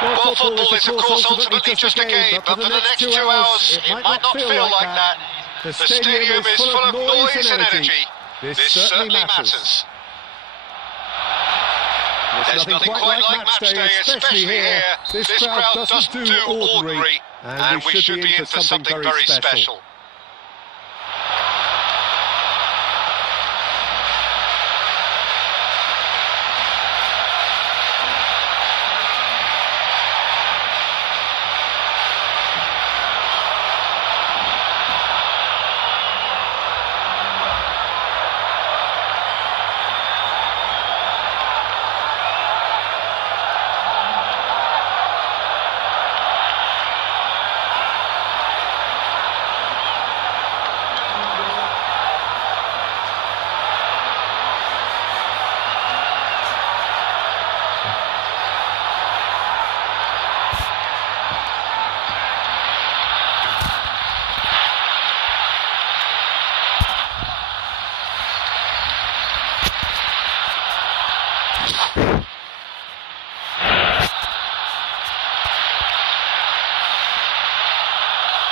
Well, football is, of course, ultimately just a game, but for the next 2 hours, it might not feel like that. The stadium is full of noise and energy. This certainly matters. There's nothing quite like match day, especially here. This crowd doesn't do ordinary, and we should be in for something very special.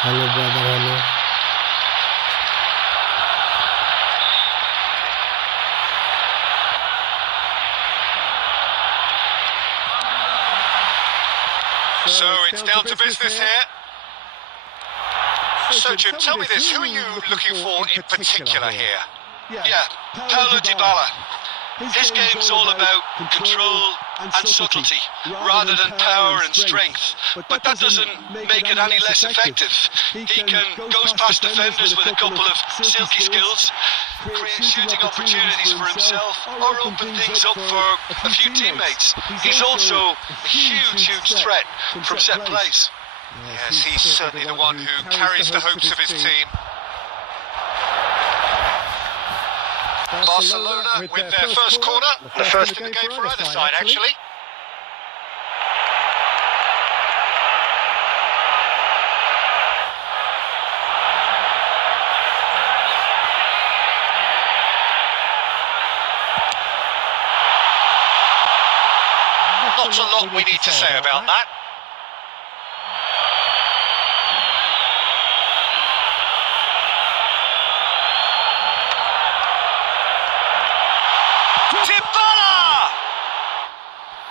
Hello, brother. Hello. So it's down to business here. So Jim, tell me this, who are you looking for in particular here? Yeah, Paulo Dybala. His game's all about control and subtlety, rather than power and strength. But that doesn't make it any less effective. He goes past defenders with a couple of silky skills, create shooting opportunities for himself, or open things up for a few teammates. He's also a huge threat from set plays. Yes, he's certainly the one who carries the hopes of his team. Barcelona with their first corner, the first in the game for either side, actually. Not a lot we need to say about that. Dybala!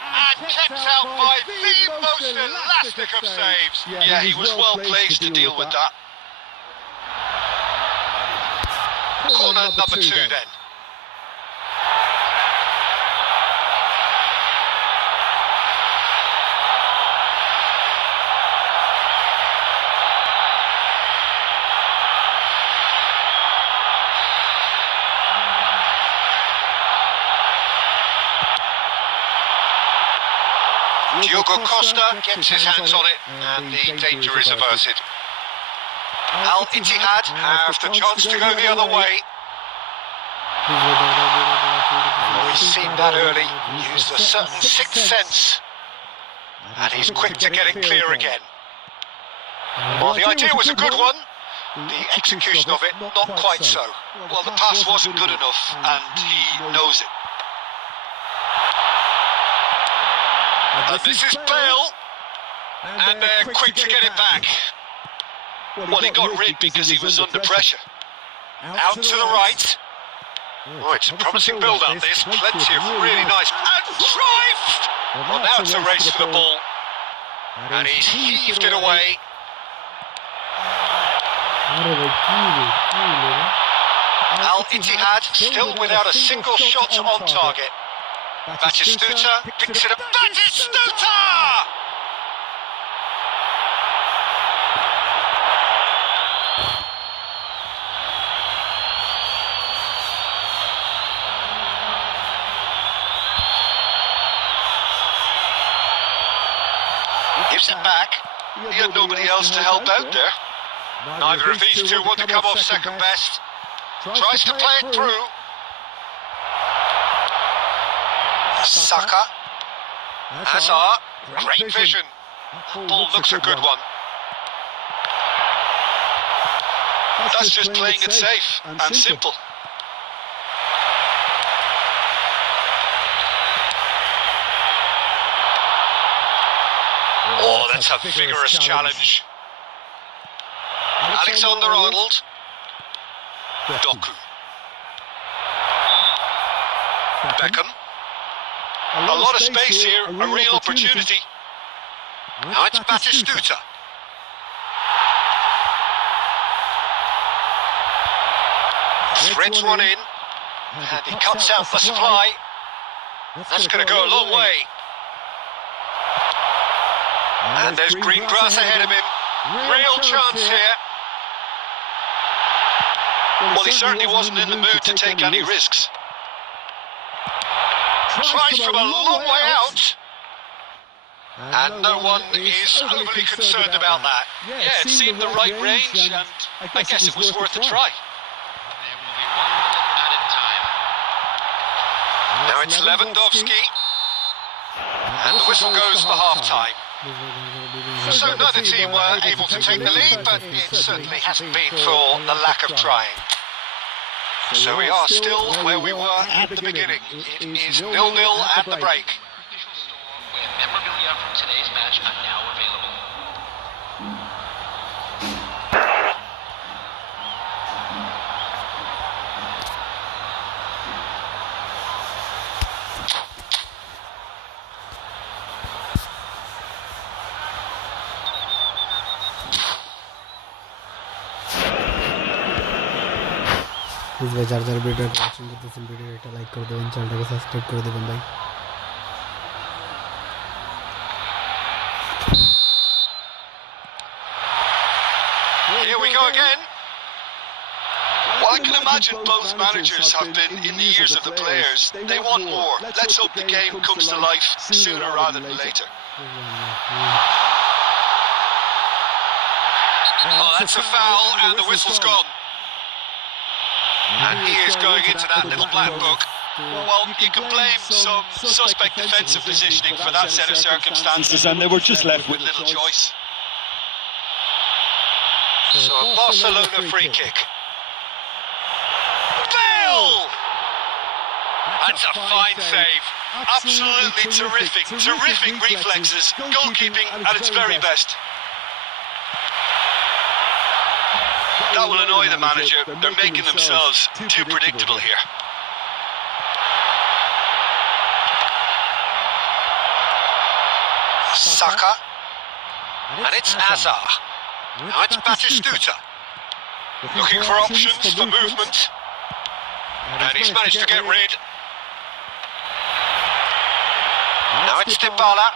And kept out by the most elastic of saves. Yeah, he was well placed to deal with that. Corner number 2 then. Diogo Costa gets his hands on it, and the danger is averted. Al Ittihad have the chance to go the other way. He's seen that early, used a certain sixth sense, and he's quick to get it clear again. Well, the idea was a good one, the execution of it not quite so. Well, the pass wasn't good enough, and he knows it. And this is Bale, and they're quick to get it back. Well, he got rid because he was under pressure. Out to the right. Oh, it's a promising build-up, this. Plenty of really nice... And drive! Well, now it's a race for the ball. And he's heaved it away. Al Ittihad still without a single shot on target. Batistuta picks it up. Batistuta! Gives it back. He had nobody else to help out there. Neither of these two want to come off second best. Tries to play it through. Saka. Hazard. Great vision. That ball looks a good one. That's just playing it safe and simple. Oh, that's a vigorous challenge. Alexander-Arnold. Doku. Beckham. A lot of space here, a real opportunity. Now it's Batistuta. Threads one in, and he cuts out the supply. That's going to go a long way. And there's green grass ahead of him. Real chance here. Well, he certainly wasn't in the mood to take any risks. Tries from a long way out. And no one is overly concerned about that. Yeah, it seemed the right range, and I guess it was worth a try. Now it's Lewandowski. And the whistle goes for half-time. So neither team were able to take the lead, but it certainly hasn't been for the lack of trying. So we are still where we were at the beginning. It is 0-0 at the break. Memorabilia from today's match are now available. Please ভাই যার যার video watching করতেছেন video এটা like করে দেবেন, চ্যানেলটাকে subscribe করে দেবেন ভাই। Here we go again. Well, I can imagine both managers have been in the ears of the players. They want more. Let's hope the game comes to life sooner rather than later. Oh, that's a foul, and the whistle's gone. And he is going into that little black book. Well, you can blame some suspect defensive positioning for that set of circumstances, and they were just left with little choice. So a Barcelona free kick. Bale! That's a fine save. Absolutely terrific. Terrific reflexes. Goalkeeping at its very best. That will annoy the manager. They're making themselves too predictable here. Saka. And it's Hazard. Now it's Batistuta. Looking for options for movement. And he's managed to get rid. Now it's Dybala.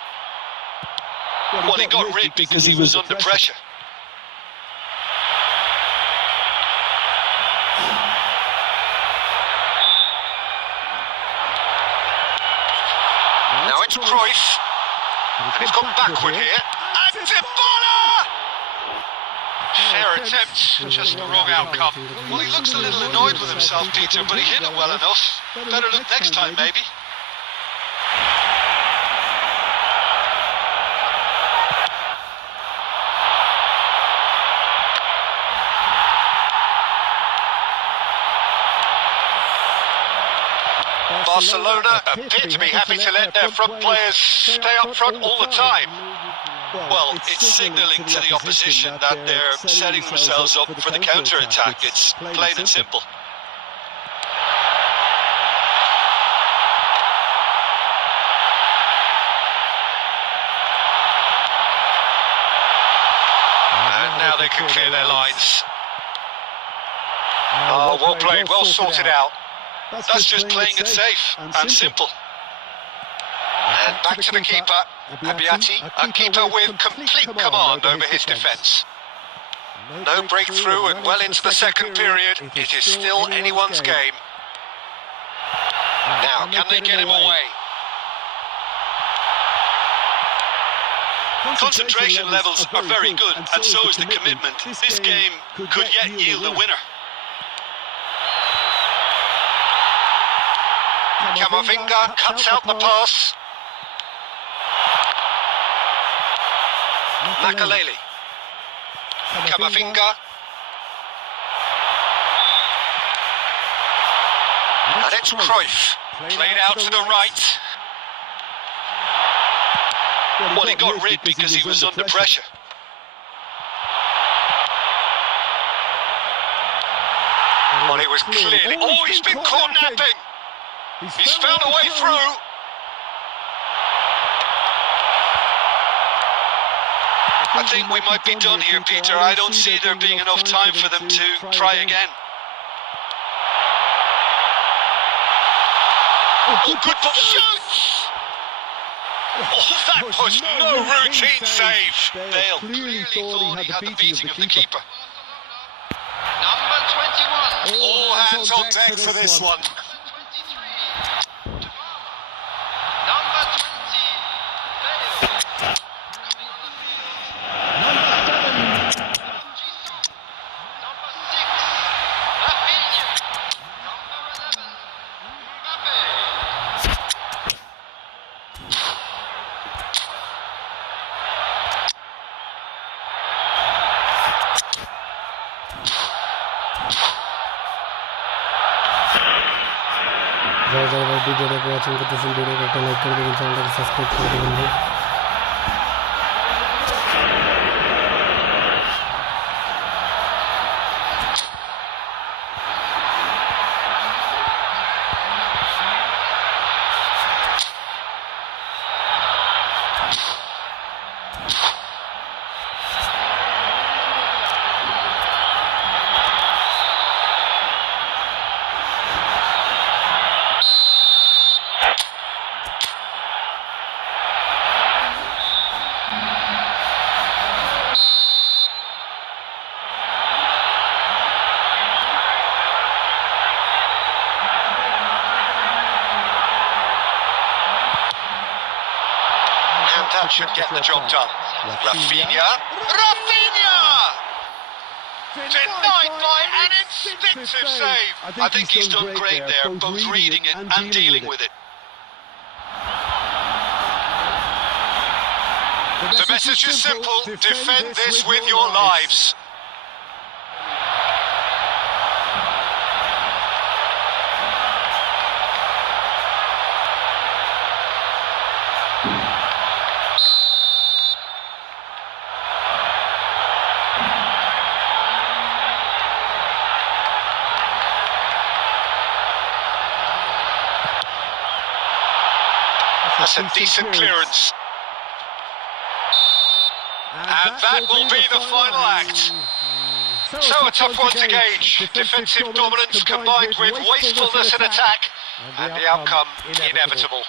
Well, he got rid because he was under pressure. Now it's Cruyff. And he's gone backward here. And Dybala! Fair attempt, just the wrong outcome. Well, he looks a little annoyed with himself, Peter, but he hit it well enough. Better luck next time, maybe. Barcelona appear to be happy to let their front players stay up front all the time. Well, it's signalling to the opposition that they're setting themselves up for the counter-attack. It's plain and simple. And now they can clear their lines. Oh, well played, well sorted out. That's just playing it safe and simple. And back to the keeper, Abiati, a keeper with complete command over his defence. No breakthrough and well into the second period. It is still anyone's game. Now, can they get him away? Concentration levels are very good, and so is the commitment. This game could yet yield a winner. Camavinga cuts out the pass. Makaleli. Camavinga. And it's Cruyff. Played out to the right. Well, he got rid because he was under pressure. Well, he was clearly... Oh, he's been caught napping! He's found a way through. I think we might be done here, Peter. I don't see there being enough time for them to try again. Oh, good ball. Shoots! Oh, that was no routine save. Bale clearly thought he had the beating of the keeper. Number 21. All hands on deck for this one. Number 20. Bale. Number 6. Rafinha. Number 11. Mbappe. যারা যারা ভিডিওটাকে watching করতেছেন ভিডিওকে একটা like করে দেবেন, চ্যানেলটাকে subscribe করে দেবেন ভাই। and should get the job done. Rafinha! Rafinha! Denied by an instinctive save. I think he's done great there, both reading it and dealing with it. The message is simple: defend this with your lives. That's a decent clearance. And that will be the final act. So a tough one to gauge. Defensive dominance combined with wastefulness in attack. And the outcome inevitable.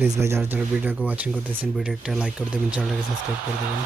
Please ভাই যারা যারা ভিডিওকে watching করতেছেন video একটা like করে দেবেন, চ্যানেলটাকে subscribe করে দেবেন।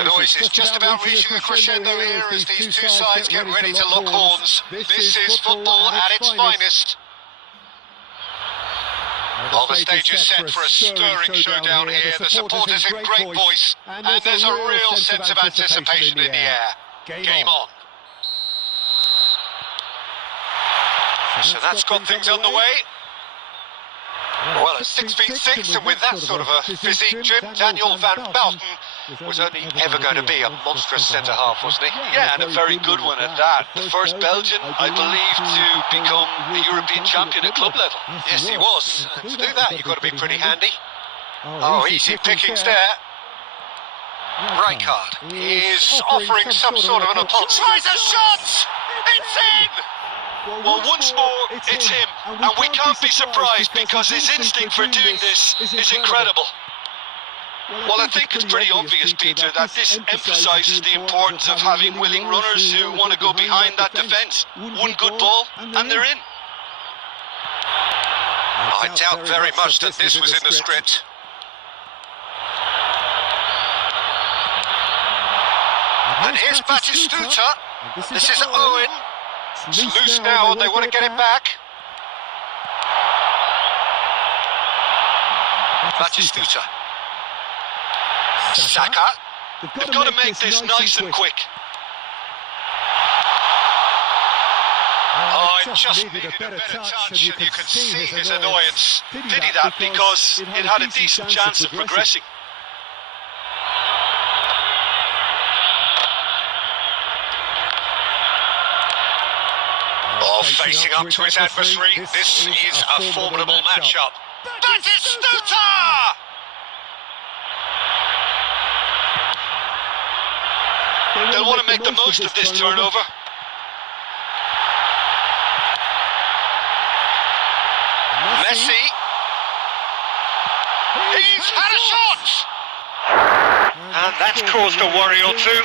The noise is just about reaching a crescendo here as these two sides get ready to lock horns. This is football at its finest. Well, the stage is set for a stirring showdown here. The supporters in great voice, and there's a real sense of anticipation in the air. Game on. So that's got things underway. Well, at 6'6", and with that sort of a physique, Jim, Daniel van Bouten was only ever going to be a monstrous centre-half, wasn't he? Yeah, and a very good one at that. The first Belgian, I believe, to become the European champion at club level. Yes, he was. And to do that, you've got to be pretty handy. Oh, easy pickings there. Rijkaard is offering some sort of an approach. Tries a shot! It's in! Well, once more, it's him, and we can't be surprised because his instinct for doing this is incredible. Well, I think it's pretty obvious, Peter, that this emphasises the importance of having willing runners who want to go behind that defence. One good ball, and they're in. I doubt very much that this was in the script. And here's Batistuta. This is Owen. It's loose now, and they want to get it back. Batistuta. Saka. They've got to make this nice and quick. It just needed a better touch, and you could see his annoyance. Pity that, because it had a decent chance of progressing. Oh, facing up to his adversary, this is a formidable matchup. Batistuta! They'll want to make the most of this turnover. Messi. He's had a shot! And that's caused a worry or two.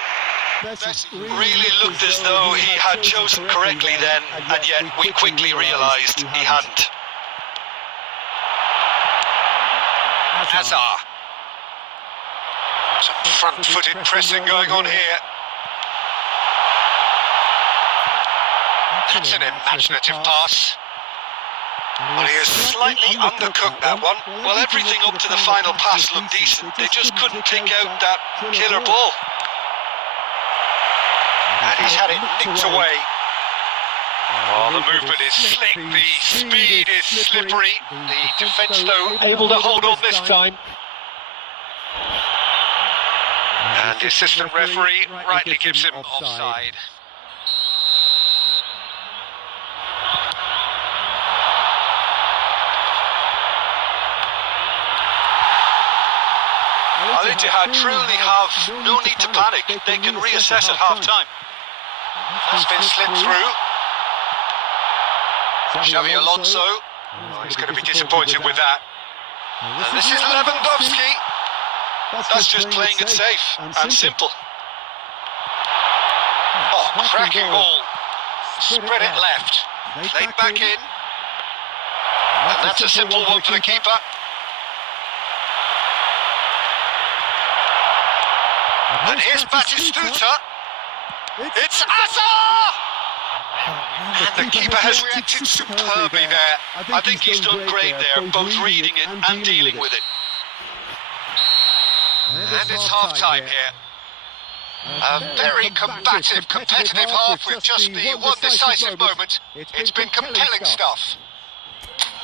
Messi really looked as though he had chosen correctly then, and yet we quickly realised he hadn't. Hazard. Some front-footed pressing going on here. That's an imaginative pass. Well, he has slightly undercooked that one. Well, everything up to the final pass looked decent. They just couldn't pick out that killer ball. And he's had it nicked away. Oh, the movement is slick, the speed is slippery. The defence, though, able to hold on this time. And the assistant referee rightly gives him offside. Al Ittihad truly have no need to panic. They can reassess at half-time. That's been slipped through. Xavi Alonso. Oh, he's going to be disappointed with that. And this is Lewandowski. That's just playing it safe and simple. Oh, cracking ball. Spread it left. Played back in. And that's a simple one for the keeper. And here's Batistuta. It's Hazard! And the keeper has reacted superbly there. I think he's done great there, both reading it and dealing with it. And it's half-time here. A very combative, competitive half with just the one decisive moment. It's been compelling stuff.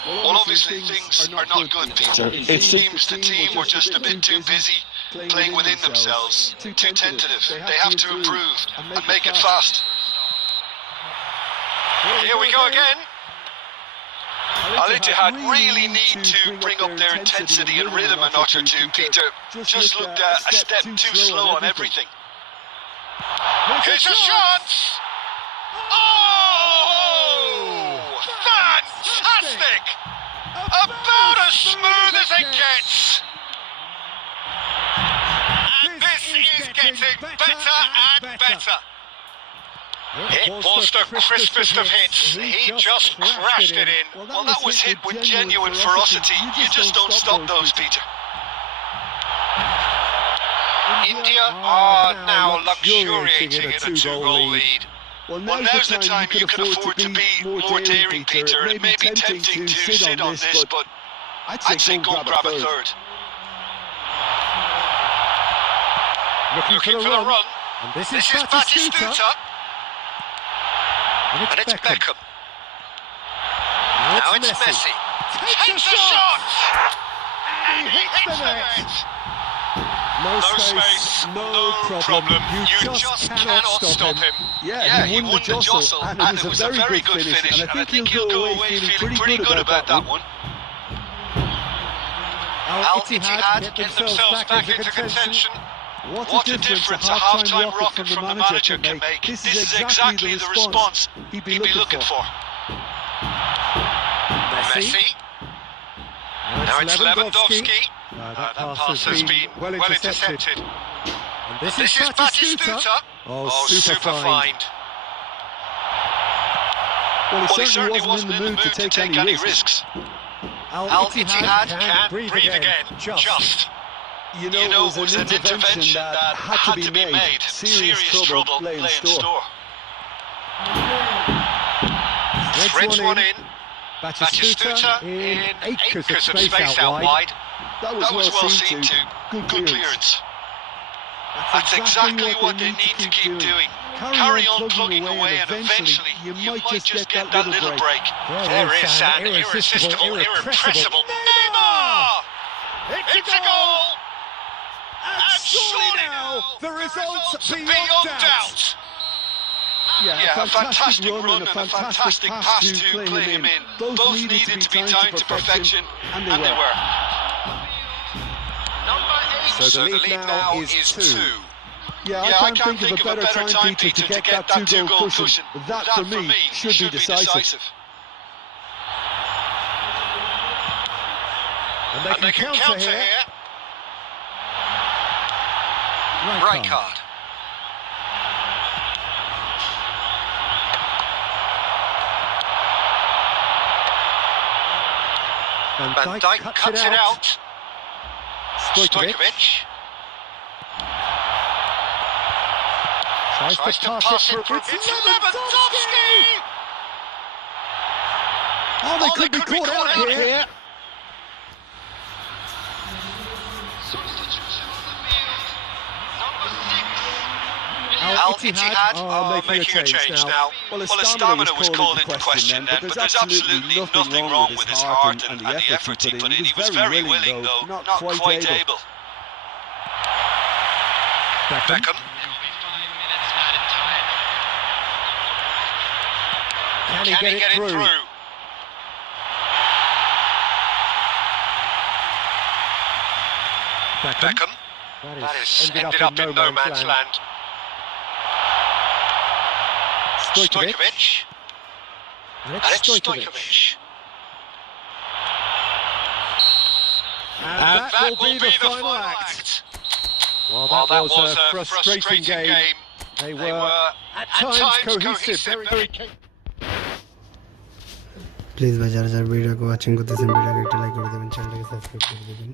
Well, obviously things are not good, Peter. It seems the team were just a bit too busy playing within themselves, too tentative. They have to improve and make it fast. Here we go again. Al Ittihad really need to bring up their intensity and rhythm a notch or two, Peter. Just looked a step too slow on everything. Here's a shot! Oh! Fantastic! About as smooth as it gets! And this is getting better and better. It was the crispest of hits. He just crashed it in. Well, that was hit with genuine ferocity. You just don't stop those, Peter. India are now luxuriating in a 2-goal lead. Well, now's the time you can afford to be more daring, Peter. It may be tempting to sit on this, but I'd say go and grab a third. Looking for the run. And this is Batistuta. And it's Beckham. Now it's Messi. Takes a shot! And he hits the net! No space, no problem. You just cannot stop him. Yeah, he won the jostle, and it was a very good finish. And I think he'll go away feeling pretty good about that one. Al Ittihad get themselves back into contention. What a difference a half-time rocket from the manager can make. This is exactly the response he'd be looking for. Messi. Now it's Lewandowski. That pass has been well intercepted. And this is Batistuta. Oh, super find. Well, he certainly wasn't in the mood to take any risks. Al Ittihad can't breathe again. Just. You know, it was an intervention that had to be made. Serious trouble lay in store. Threads one in. Batistuta in acres of space out wide. That was well seen to. Good clearance. That's exactly what they need to keep doing. Carry on plugging away and eventually you might just get that little break. There is an irresistible, irrepressible Neymar! It's a goal! And surely now the results beyond doubt. Yeah, a fantastic run and a fantastic pass to play him in. Both needed to be timed to perfection, and they were. So the lead now is 2. Yeah, I can't think of a better time, Peter, to get that 2-goal cushion. That, for me, should be decisive. And they can counter here. Right card. Van Dijk cuts it out. Stojkovic. Tries to pass it through. It's Lewandowski! Oh, they could be caught out here. Substitution on the field. Number 6. Al-Ittihad making a change now. Well, his stamina was called into question then, but there's absolutely nothing wrong with his heart and the effort he put in. He was very willing, though, not quite able. Beckham. There will be 5 minutes added time. Can he get it through? Beckham. That is ended up in no man's land. Stojkovic. And it's Stojkovic. And that will be the final act. Well, that was a frustrating game. They were at times cohesive, very please ভাই যারা যারা ভিডিওকে watching করতেছেন ভিডিওকে একটা like করে দেবেন, চ্যানেলটাকে সাবস্ক্রাইব করে দেবেন।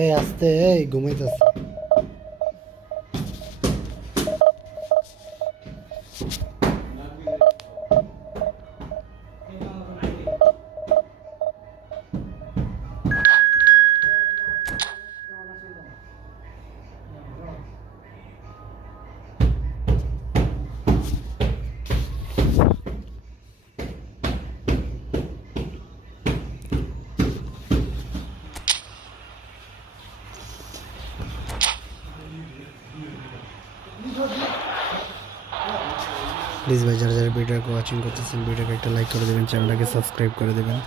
এই আস্তে, এই ঘুমাইতেছে। প্লিজ ভাই যারা যারা ভিডিওকে ওয়াচিং করতেছেন ভিডিওকে একটা লাইক করে দেবেন, চ্যানেলটাকে সাবস্ক্রাইব করে দেবেন।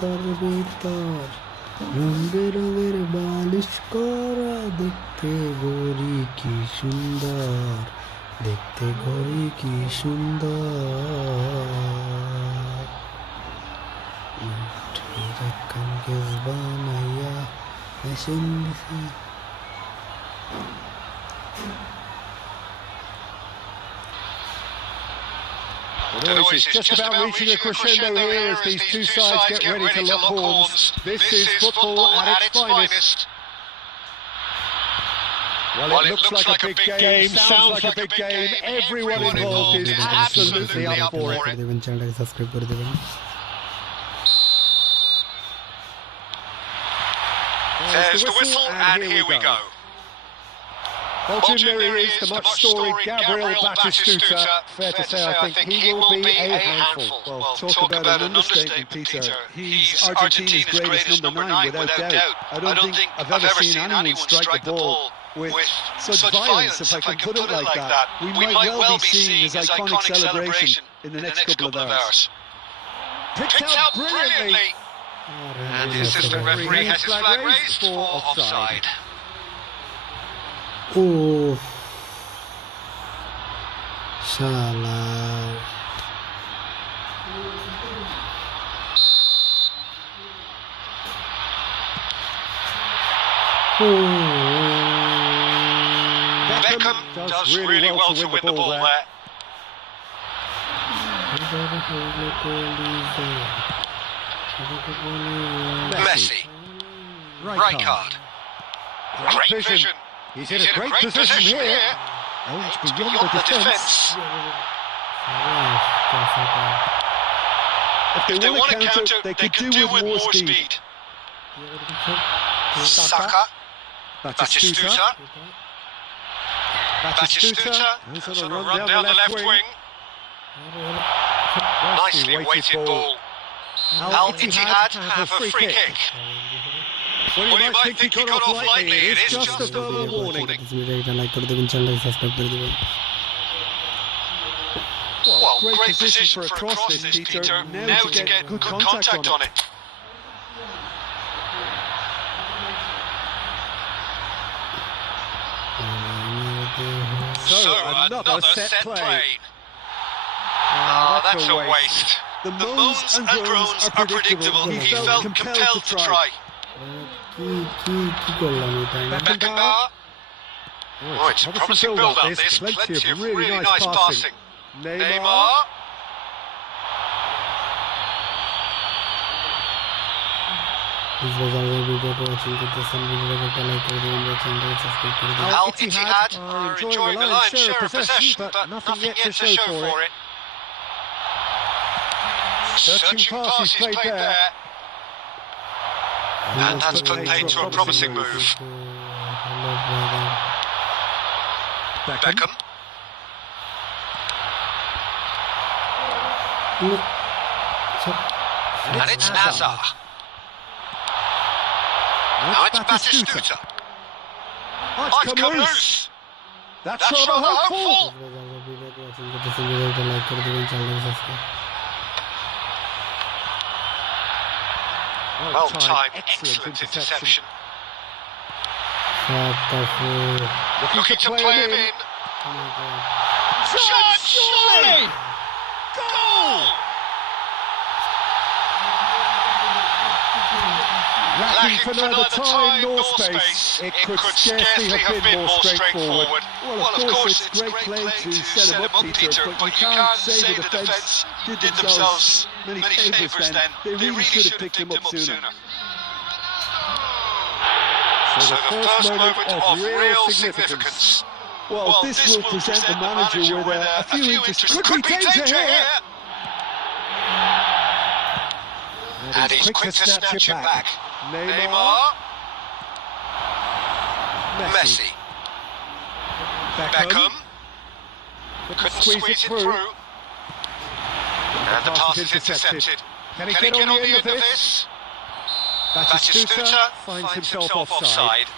তার ভিতর রং বেরঙের বালিশ করা, দেখতে ঘড়ি কি সুন্দর, দেখতে ঘড়ি কি সুন্দর, কান কেস বানাইয়া machine The noise is just about reaching a crescendo here as these two sides get ready to lock horns. This is football at its finest. Well, it looks like a big game, sounds like a big game. Everyone involved is absolutely up for it. চ্যানেলটাকে subscribe করে দেবেন। There's the whistle and here we go. Well, Jim, there he is, the much-storied Gabriel Batistuta. Fair to say, I think he will be a handful. Well, talk about an understatement, Peter. He's Argentina's greatest number 9, without doubt. I don't think I've ever seen anyone strike the ball with such violence, if I can put it like that. We might well be seeing his iconic celebration in the next couple of hours. Picked out brilliantly. And the assistant referee has his flag raised for offside. Oh, salah. Beckham does really well to win the ball there. Messi. Right card. Great vision. He's in a great position here. Aims beyond the defence. If they want to counter, they could do with more speed. Saka. Batistuta. He's on a run down the left wing. Nicely weighted ball. Al Ittihad have a free kick. Well, you might think he got off lightly. It is just a verbal warning. Well, great position for a cross this, Peter. Now to get good contact on it. So, another set play. That's a waste. The moans and groans are predictable. He felt compelled to try. Beckenbauer. Oh, it's a promising build-up. There's plenty of really nice passing. Neymar. Al Ittihad are enjoying the lion's share of possession, but nothing yet to show for it. Searching pass is played there. And that's put paid to a promising move. Beckham. And it's Hazard. Now it's Batistuta. Oh, it's come loose. That's rather hopeful. Well timed, excellent interception. Looking to play him in. Shot, surely! Goal! Lacking for neither time nor space, it could scarcely have been more straightforward. Well, of course, it's great play to set him up, Peter, but you can't say the defence did themselves many favours then. They really should have picked him up sooner. So the first moment of real significance. Well, this will present the manager with a few inches. Could be danger here! And he's quick to snatch it back. Neymar. Messi. Beckham. Couldn't squeeze it through. And the pass is intercepted. Can he get on the end of this? Batistuta finds himself offside.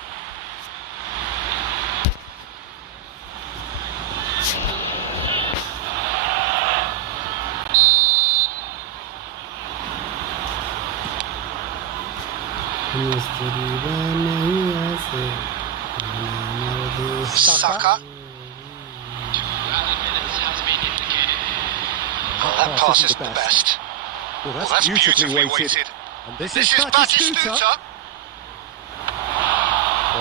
Saka. Oh, that pass is the best. Well, that's beautifully weighted. And this is Batistuta.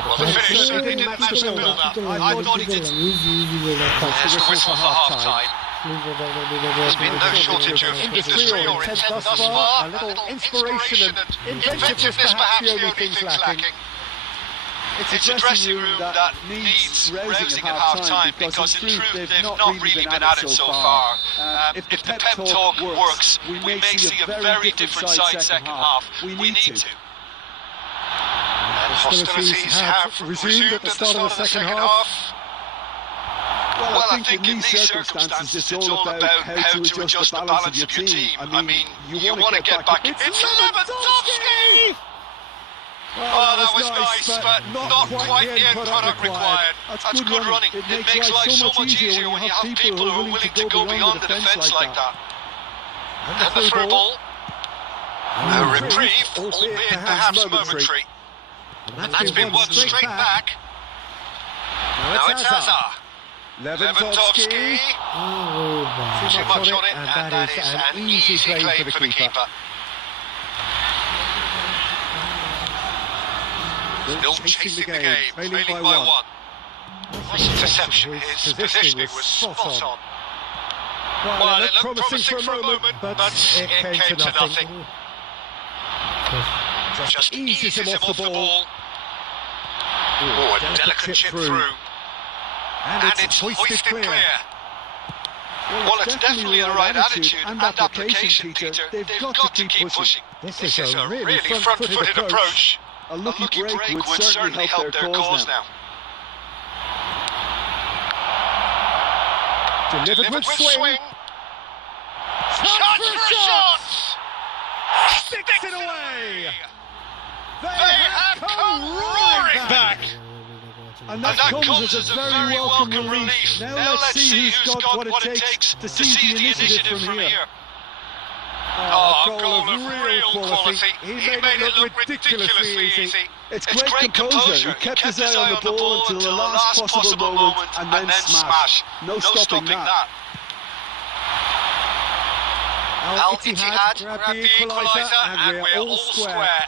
Well, the finish certainly didn't match the build-up. I thought he did. There's the whistle for half-time. There's been no shortage of industry or intent thus far. A little inspiration and inventiveness perhaps the only things lacking. It's a dressing room that needs rousing at half-time because in truth they've not really been at it so far. If the pep talk works, we may see a very different side second half. We need to. And hostilities have resumed at the start of the second half. Well, I think in these circumstances it's all about how to adjust the balance of your team. I mean, you want to get back. It's Lewandowski! Oh, that was nice, but not quite the end product required. That's good running. It makes life so much easier when you have people who are willing to go beyond the defence like that. And the through ball. A reprieve, albeit perhaps momentary. And that's been won straight back. Now it's Hazard. Lewandowski. Too much on it, and that is an easy claim for the keeper. Still chasing the game, trailing by one. His interception, his positioning was spot on. Well, it looked promising for a moment, but it came to nothing. Just eases him off the ball. Oh, a delicate chip through. And it's hoisted clear. Well, it's definitely the right attitude and application, Peter. They've got to keep pushing. This is a really front-footed approach. A lucky break would certainly help their cause now. Delivered with swing. Shot for a shot! Sticks it away! They have come roaring back! And that comes as a very welcome relief. Now let's see who's got what it takes to seize the initiative from here. Oh, a goal of real quality. He made it look ridiculously easy. It's great composure. He kept his eye on the ball until the last possible moment and then smash. No stopping that. Al-Ittihad grabbed the equaliser and we're all square.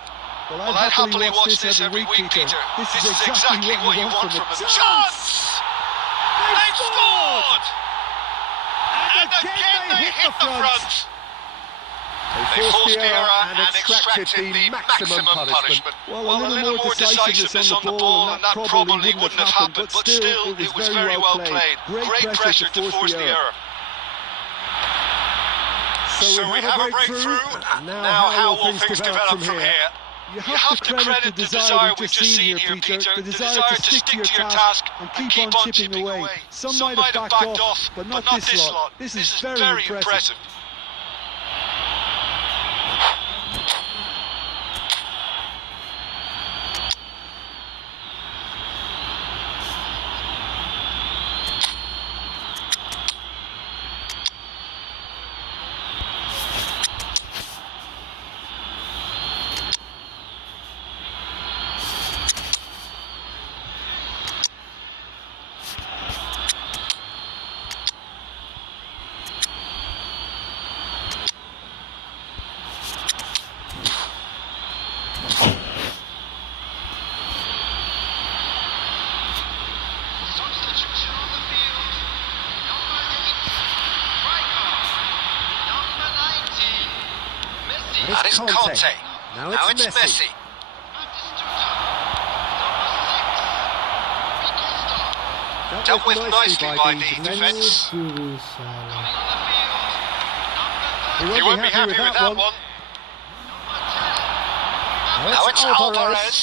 Well, I'd happily watch this every week, Peter. This is exactly what you want from a chance! They've scored! And again they hit the front! They forced the error and extracted the maximum punishment. Well, a little more decisiveness on the ball and that probably wouldn't have happened, but still, it was very well played. Great pressure to force the error. So we have a breakthrough. Now how will things develop from here? You have to credit the desire we've just seen here, Peter. The desire to stick to your task and keep on chipping away. Some might have backed off, but not this lot. This is very impressive. That is Conte. Now it's Messi. Dealt with nicely by the defence. He won't be happy with that one. Now it's Alvarez.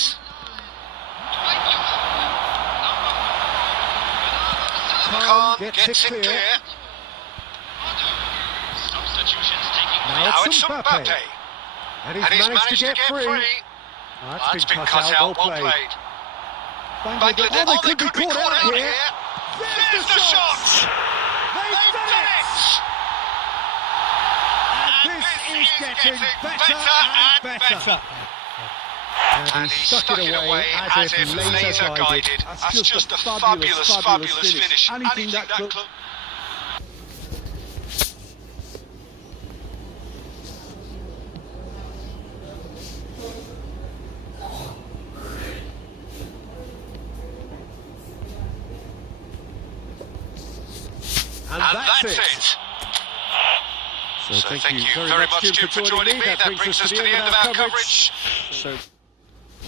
Khan gets it clear. Now it's Mbappe. And he's managed to get free. That's been cut out, well played. Bangladesh, they could be caught out here. There's the shot! They've done it! And this is getting better and better. And he stuck it away as if laser guided. That's just a fabulous finish. Anything that club... And that's it. So thank you very much, Jim, for joining me. That brings us to the end of our coverage.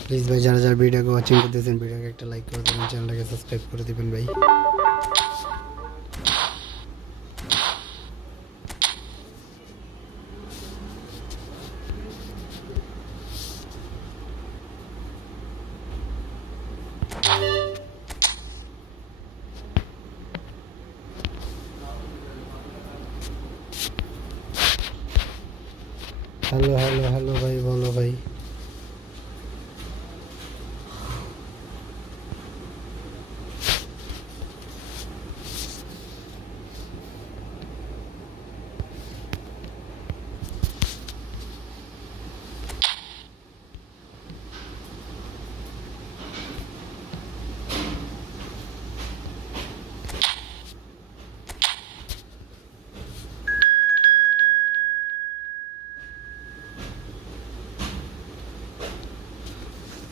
Please ভাই যারা যারা ভিডিওকে watching করতেছেন ভিডিওকে একটা like করে দেবেন, চ্যানেলটাকে সাবস্ক্রাইব করে দিবেন ভাই। হ্যালো হ্যালো হ্যালো ভাই, বলো ভাই।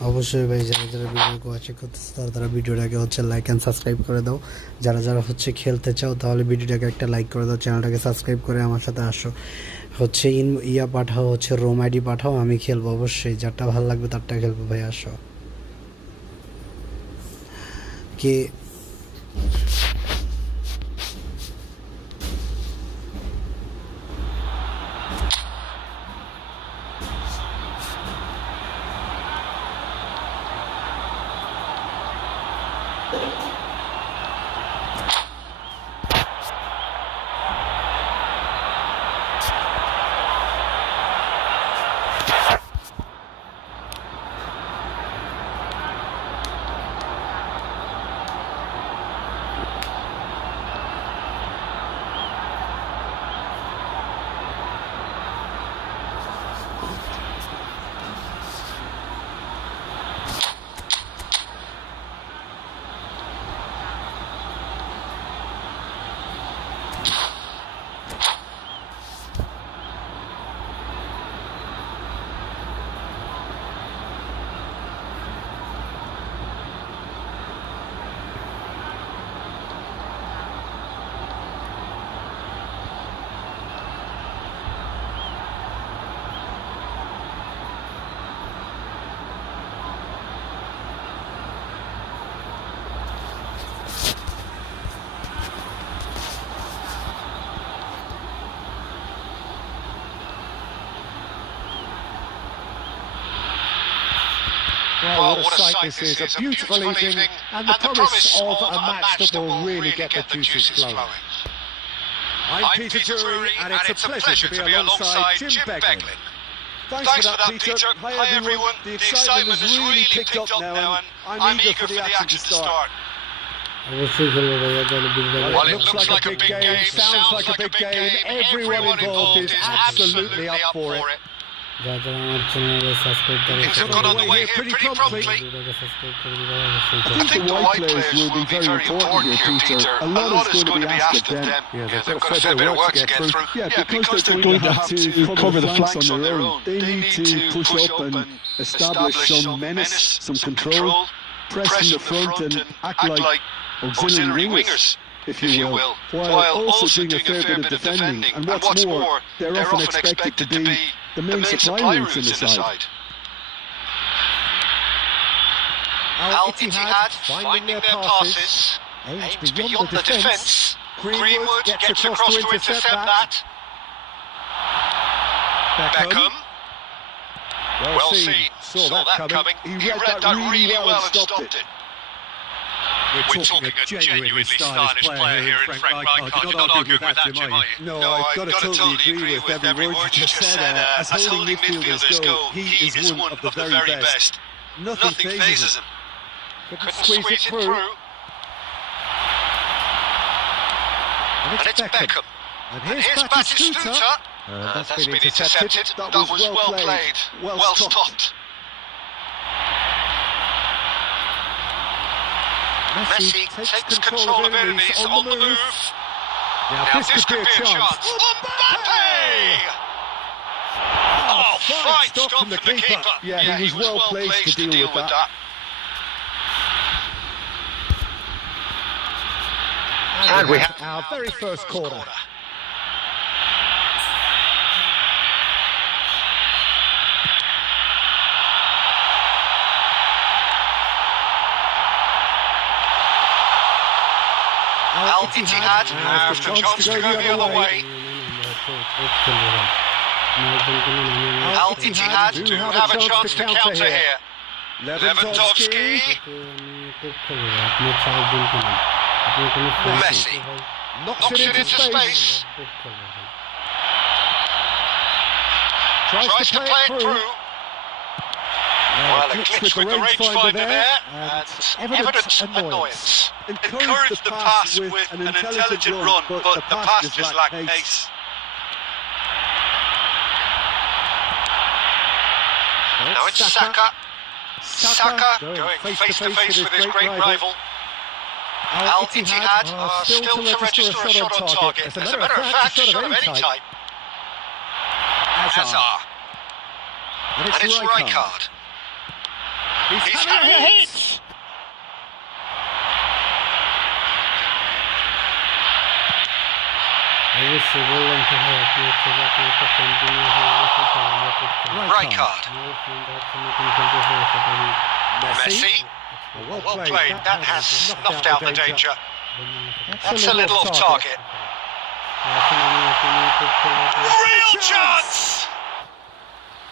অবশ্যই ভাই, যারা যারা ভিডিও ওয়াচিং করতেছে তারা ভিডিওটাকে হচ্ছে লাইক অ্যান্ড সাবস্ক্রাইব করে দাও। যারা যারা হচ্ছে খেলতে চাও তাহলে ভিডিওটাকে একটা লাইক করে দাও, চ্যানেলটাকে সাবস্ক্রাইব করে আমার সাথে আসো। হচ্ছে ইয়া পাঠাও, হচ্ছে রোম আইডি পাঠাও, আমি খেলবো অবশ্যই। যারটা ভালো লাগবে তারটা খেলবো ভাই, আসো। কি Well, what a sight this is. A beautiful evening and the promise of a match that will really get the juices flowing. I'm Peter Drury and it's a pleasure to be alongside Jim Beglin. Thanks for that, Peter. Hi everyone. The excitement has really picked up now and I'm eager for the action to start. অবশ্যই খেলবো ভাইয়া, তাহলে Well, it looks like a big game, sounds like a big game. Everyone involved is absolutely up for it. যারা যারা আমার চ্যানেলে subscribe করে Things have got underway here pretty promptly. ভিডিওটাকে সাবস্ক্রাইব করে দিবা অবশ্যই। I think the white players will be very important here, Peter. A lot is going to be asked of them. Yeah, they've got a fair bit of work to get through. Yeah, because they're going to have to cover the flanks on their own. They need to push up and establish some menace, some control, press in the front and act like auxiliary wingers, if you will, while also doing a fair bit of defending. And what's more, they're often expected to be the main supply routes in the side. Al Ittihad finding their passes, aims beyond the defence. Greenwood gets across to intercept that. Beckham. Well seen, saw that coming. He read that really well and stopped it. We're talking a genuinely stylish player here in Frank Rijkaard. You're not arguing with that, Jim, are you? No, I've got to totally agree with every word you just said. As holding midfielders go, he is one of the very best. Nothing phases him. Couldn't squeeze it through. And it's Beckham. And here's Batistuta. That's been intercepted. That was well played. Well stopped. Messi takes control of enemies on the move. Now this could be a chance. Mbappe! Oh, fine stop from the keeper. Yeah, he was well placed to deal with that. And we have our very first corner. Al Ittihad has the chance to go the other way. Al Ittihad do have a chance to counter here. Lewandowski. Messi knocks it into space. Tries to play it through. Well, a glitch with the rangefinder there, and evident annoyance. Encouraged the pass with an intelligent run, but the pass just lacked pace. Now it's Saka. Saka going face to face with his great rival. Al Ittihad are still to register a shot on target. As a matter of fact, a shot of any type. Hazard. And it's Rijkaard. He's having a hit! Rijkaard. Messi. Well played. That has snuffed out the danger. That's a little off target. Real chance!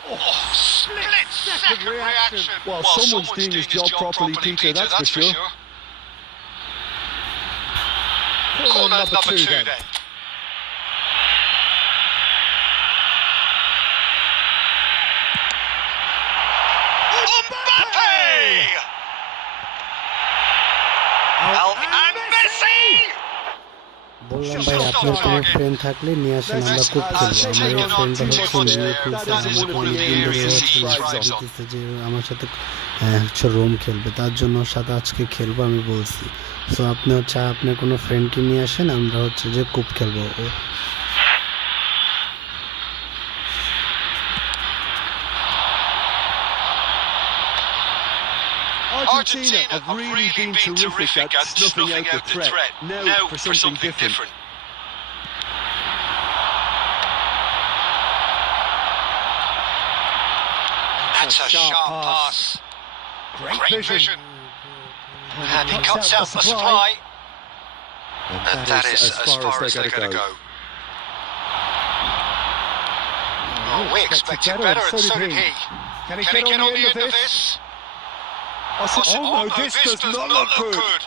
Oh, split-second reaction. Well, someone's doing his job properly, Peter, that's for sure. Corner number two then. Mbappe! And Messi! বললাম ভাই আপনার কোনো friend থাকলে নিয়ে আসেন আমরা খুব খেলবো আমার এই ফ্রেন্ডটা হচ্ছে যে আমার সাথে হচ্ছে রোম খেলবে তার জন্য সাথে আজকে খেলবো আমি বলছি সো আপনি হচ্ছে আপনার কোনো ফ্রেন্ডকে নিয়ে আসেন আমরা হচ্ছে যে খুব খেলবো Argentina have really been terrific at snuffing out the threat. Now for something different. That's a sharp pass. Great vision. And he cuts out the supply. And that is as far as they're going to go. Oh, we expected better, and so did he. Can he get on the end of this? Oh no, this does not look good.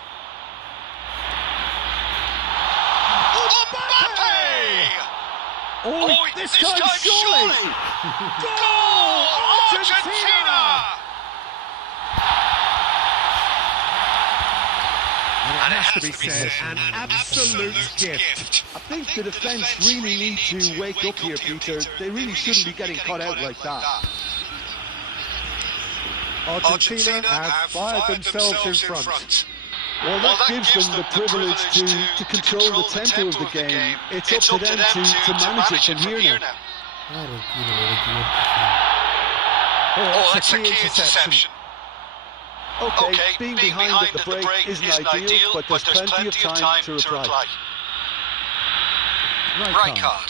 Mbappe! Oh, this time surely! Goal! Argentina! And it has to be said, an absolute gift. I think the defence really need to wake up here, Peter. They really shouldn't be getting caught out like that. Argentina have fired themselves in front. Well, that gives them the privilege to control the tempo of the game. It's up to them to manage it from here now. Oh, that's a key interception. Okay, being behind at the break isn't ideal, but there's plenty of time to reply. Rijkaard.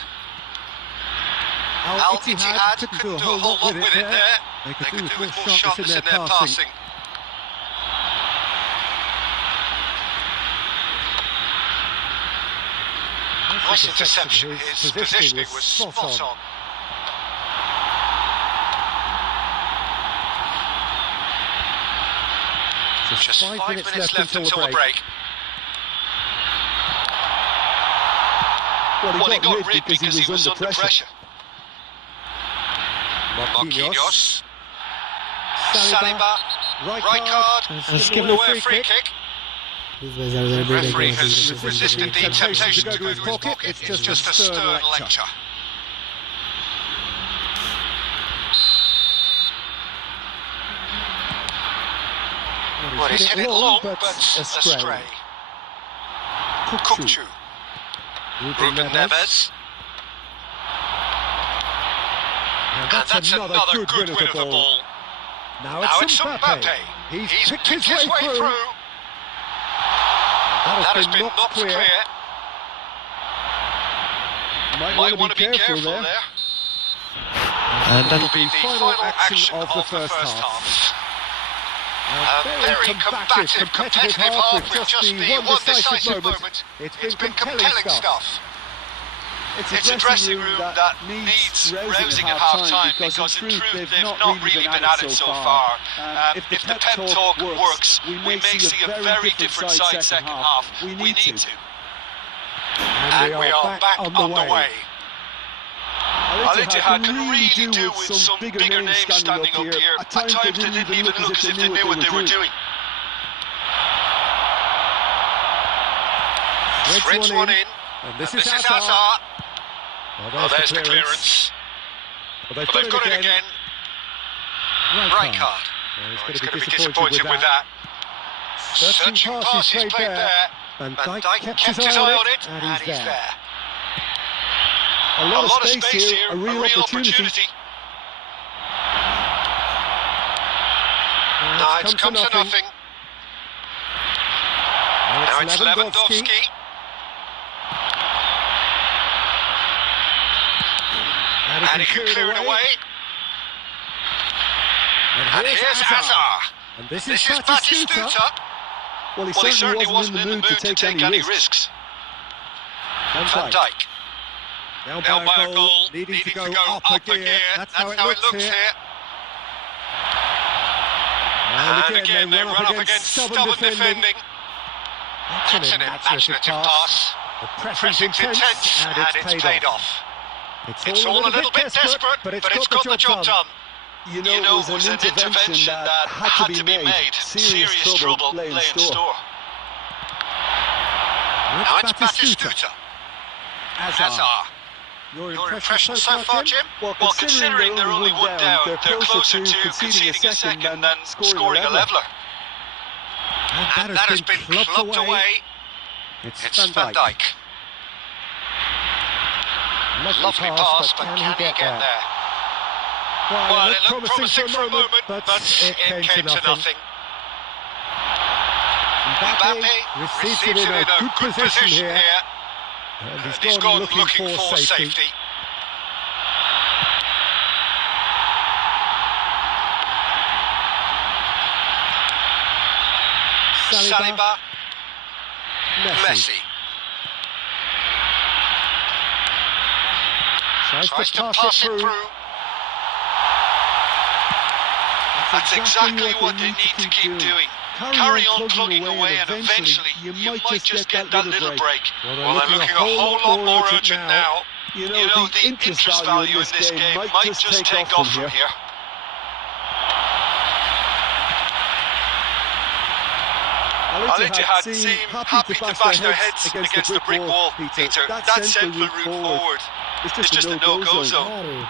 Al Ittihad couldn't do a whole lot with it there. They could do with more sharpness in their passing. Nice interception. His positioning was spot on. Just 5 minutes left until the break. Well, he got rid because he was under pressure. Marquinhos. Saliba. Rijkaard. Let's give him a free kick. The referee has resisted the temptation to go to his pocket. It's just a stern lecture. Well, he's hit it long, but astray. Kukcu. Ruben Neves. And that's another good win of the ball. Now it's Mbappe. He's picked his way through. That has been not clear. Might want to be careful there. And that'll be the final action of the first half. A very combative, competitive half with just the one decisive moment. It's been compelling stuff. It's a dressing room that needs rousing at half-time because in truth they've not really been at it so far. If the pep talk works, we may see a very different side second half. We need to. And we are back on the way. Al-Ittihad can really do with some bigger names standing up here. At times they didn't even look as if they knew what they were doing. Threads one in. And this is Hazard. Well, there's the clearance. But But they've got it again. Right card. He's going to be disappointed with that. Searching pass he's played there. Van Van Dijk Dijk kept his eye on it, and he's there. A lot of space here, a real opportunity. Now it's come to nothing. Now it's Lewandowski. And he can clear it away. And here's Hazard. And this This is is Batistuta. Well, Well, he certainly wasn't in the mood to take any risks. Van Dijk. Down Down by a goal, needing to go up a gear. That's how it looks here. And again, they run up against stubborn defending. That's an imaginative pass. The Pressing's intense, and it's paid off. It's all a little bit desperate, but it's got the job done. You know, It was an intervention that had to be made. Serious trouble lay in store. Now it's Batistuta. Hazard. Your Your impression so far, Jim? Well, considering they're only one down, they're closer to conceding a second than scoring a leveller. And that has been clubbed away. It's Van Dijk. Lovely pass, but can he get there? Well, it looked promising for a moment, but it came to nothing. Mbappe receives it in a good position here. And he's gone looking for safety. Saliba. Messi. Tries to pass it through. That's exactly what they need to keep doing. Carry on plugging away, and eventually you might just get that little break. Well, they're looking a whole lot more urgent now. You know, the interest value in this game might just take off from here. Al-Ittihad seem happy to bash their heads against the brick wall, Peter. That central route forward is just a no-go zone.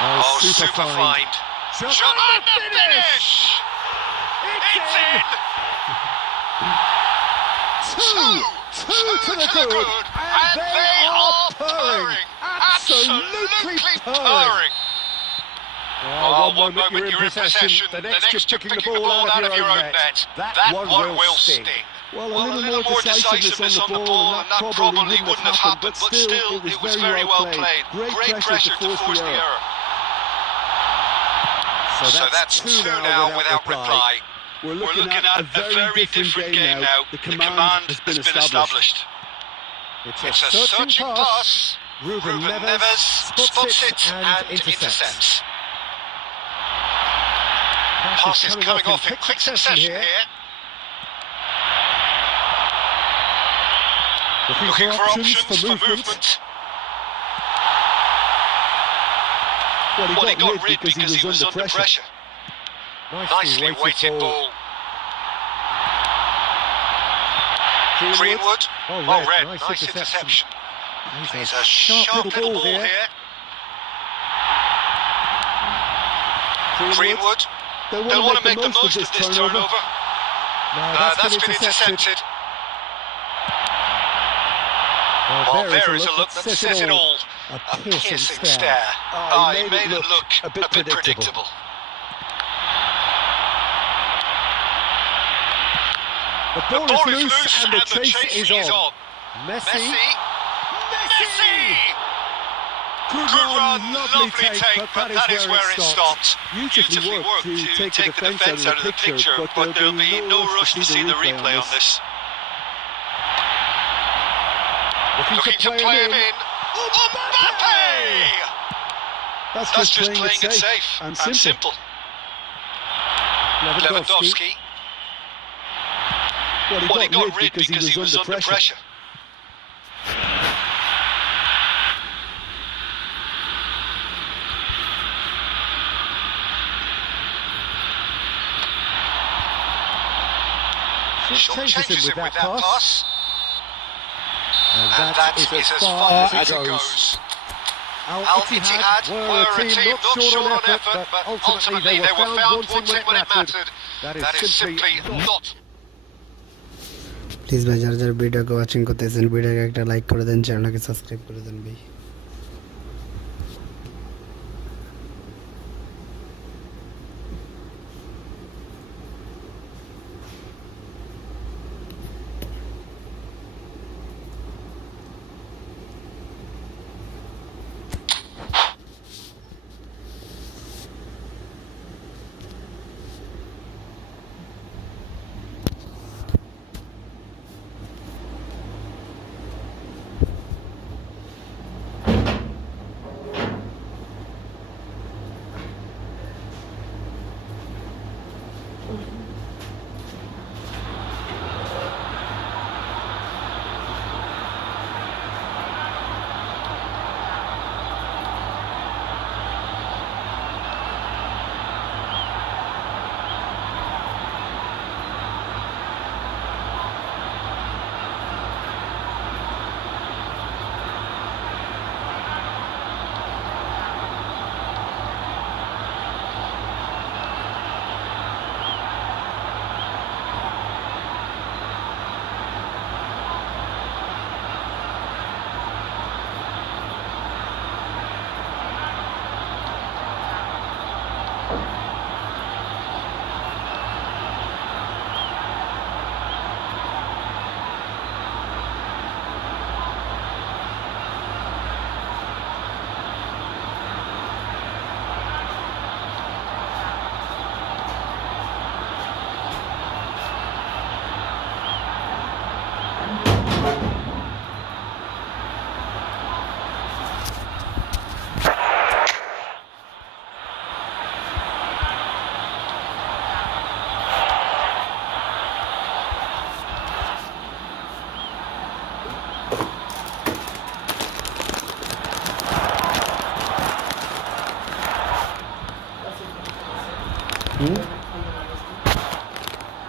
Oh, super find. Shot and the finish! It's in! Two to the good, and they are purring! Absolutely purring! Oh, one moment you're in possession, the next you're picking the ball out of your own net. That one will sting. Well, a little more decisiveness on the ball, and that probably wouldn't have happened, but still, it was very well played. Great pressure to force the error. So that's two now without reply. We're looking at a very different game now. The command has been established. It's a searching pass. Ruben Neves spots it and intercepts. Pass is coming off in quick succession here. Looking for options for movement. Well, he got rid because he was under pressure. Nicely weighted ball. Greenwood. Oh, red. Nice interception. He's a sharp little ball here. Greenwood. They'll want to make the most of this turnover. That's been intercepted. Well, there is a look that says it all. A piercing stare. He made it look a bit predictable. The ball is loose and the chase is on. Messi. Good run, lovely take, but that is where it stopped. Beautifully worked to take the defence out of the picture, but there'll be no rush to see the replay on this. Looking to play him in. Mbappe! That's just playing it safe and simple. Lewandowski. Well, he got rid because he was under pressure. shortchanges him with that pass. And that is as far as it goes. Al-Ittihad were a team not short on effort, but ultimately they were found wanting when it mattered. That is simply not. Please ভাই যারা যারা ভিডিওকে watching করতেছেন ভিডিওকে একটা like করে দেন, চ্যানেলটাকে subscribe করে দেন ভাই।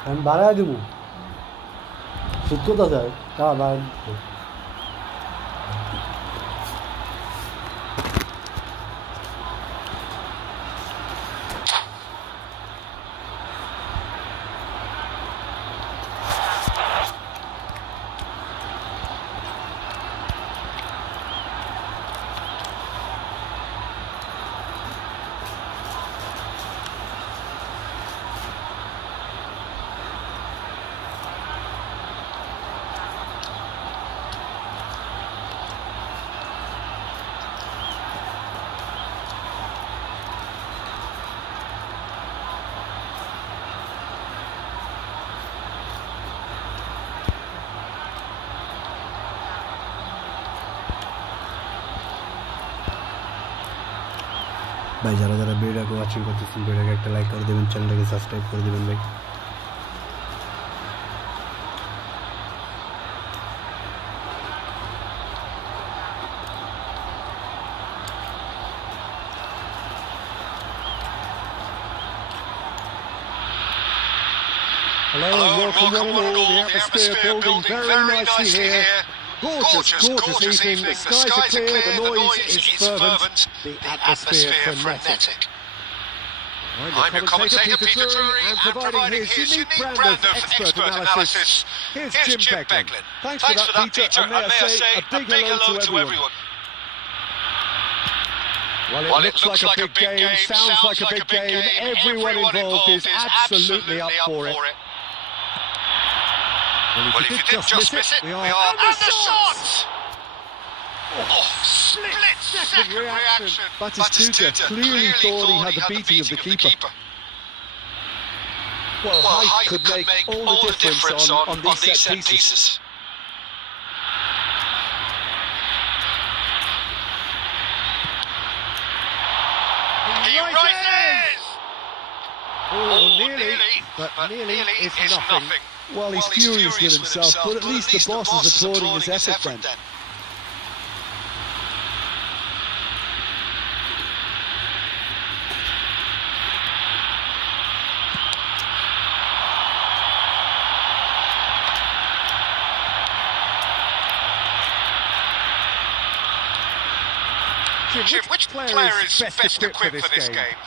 আমি বাড়ায় দেবো সুদ কোথা যায় তা বাড়ায় দিতে ভাই যারা যারা ভিডিওটাকে ওয়াচিং করতেছেন ভিডিওটাকে একটা লাইক করে দেবেন, চ্যানেলটাকে সাবস্ক্রাইব করে দেবেন ভাই। Hello and welcome one and all. The atmosphere building very nicely here. Gorgeous evening. The skies are clear. The noise is fervent. The atmosphere frenetic. I'm your commentator Peter Drury, and providing his unique brand of expert analysis. Here's Jim Beglin. Thanks for that, Peter. And may I say a big hello to everyone. Well, it looks like a big game. Sounds like a big game. Everyone involved is absolutely up for it. Well, if you did just miss it, we are... And the shot! Oh, split-second reaction. Batistuta clearly thought he had the beating of the keeper. Well, height could make all the difference on these set pieces. He rises! Oh, nearly, but nearly is nothing. Well, he's furious with himself, but at least the boss is applauding his effort then. Jim, which player is best equipped for this game?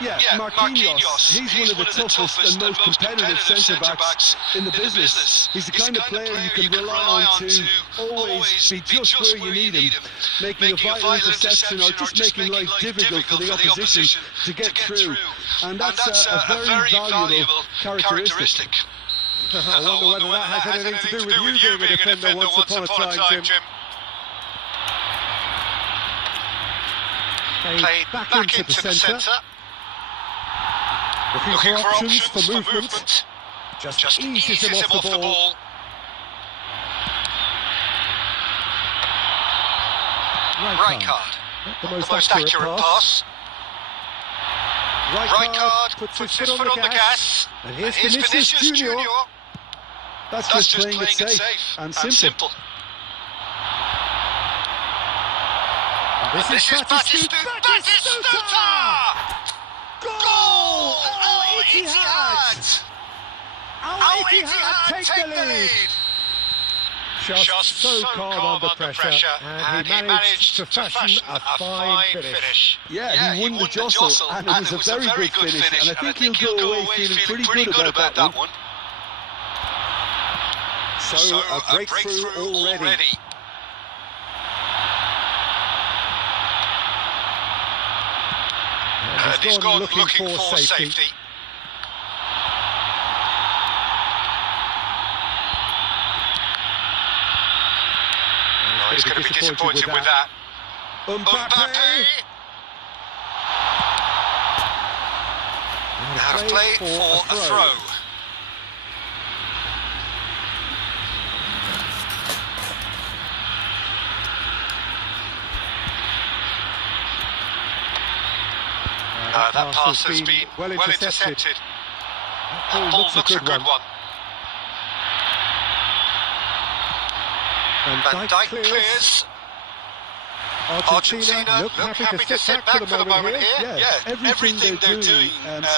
Yeah, Marquinhos. He's one of the toughest and most competitive centre-backs in the business. He's the kind of player you can rely on to always be just where you need him, making a vital interception or just making life difficult for the opposition to get through. And that's a very valuable characteristic. I wonder whether that has anything to do with you being a defender once upon a time, Jim. Played back into the centre. Looking for options for movement. Just eases him off the ball. Right card. The most accurate pass. Right card puts his foot on the gas. And here's Vinicius Junior. That's just playing it safe and simple. And this is Batistuta! Goal! Al-Ittihad! Al-Ittihad take the lead! Just so calm under pressure, and he managed to fashion a fine finish. Yeah, he won the jostle, and it was a very good finish, and I think he'll go away feeling pretty good about that one. So a breakthrough already. And he's gone looking for safety. No, he's going to be disappointed with that. Mbappe! Out of play for a throw. That pass has been well intercepted. That ball looks a good one. Van Dijk clears. Argentina look happy to sit back for the moment here. Yeah, everything they're doing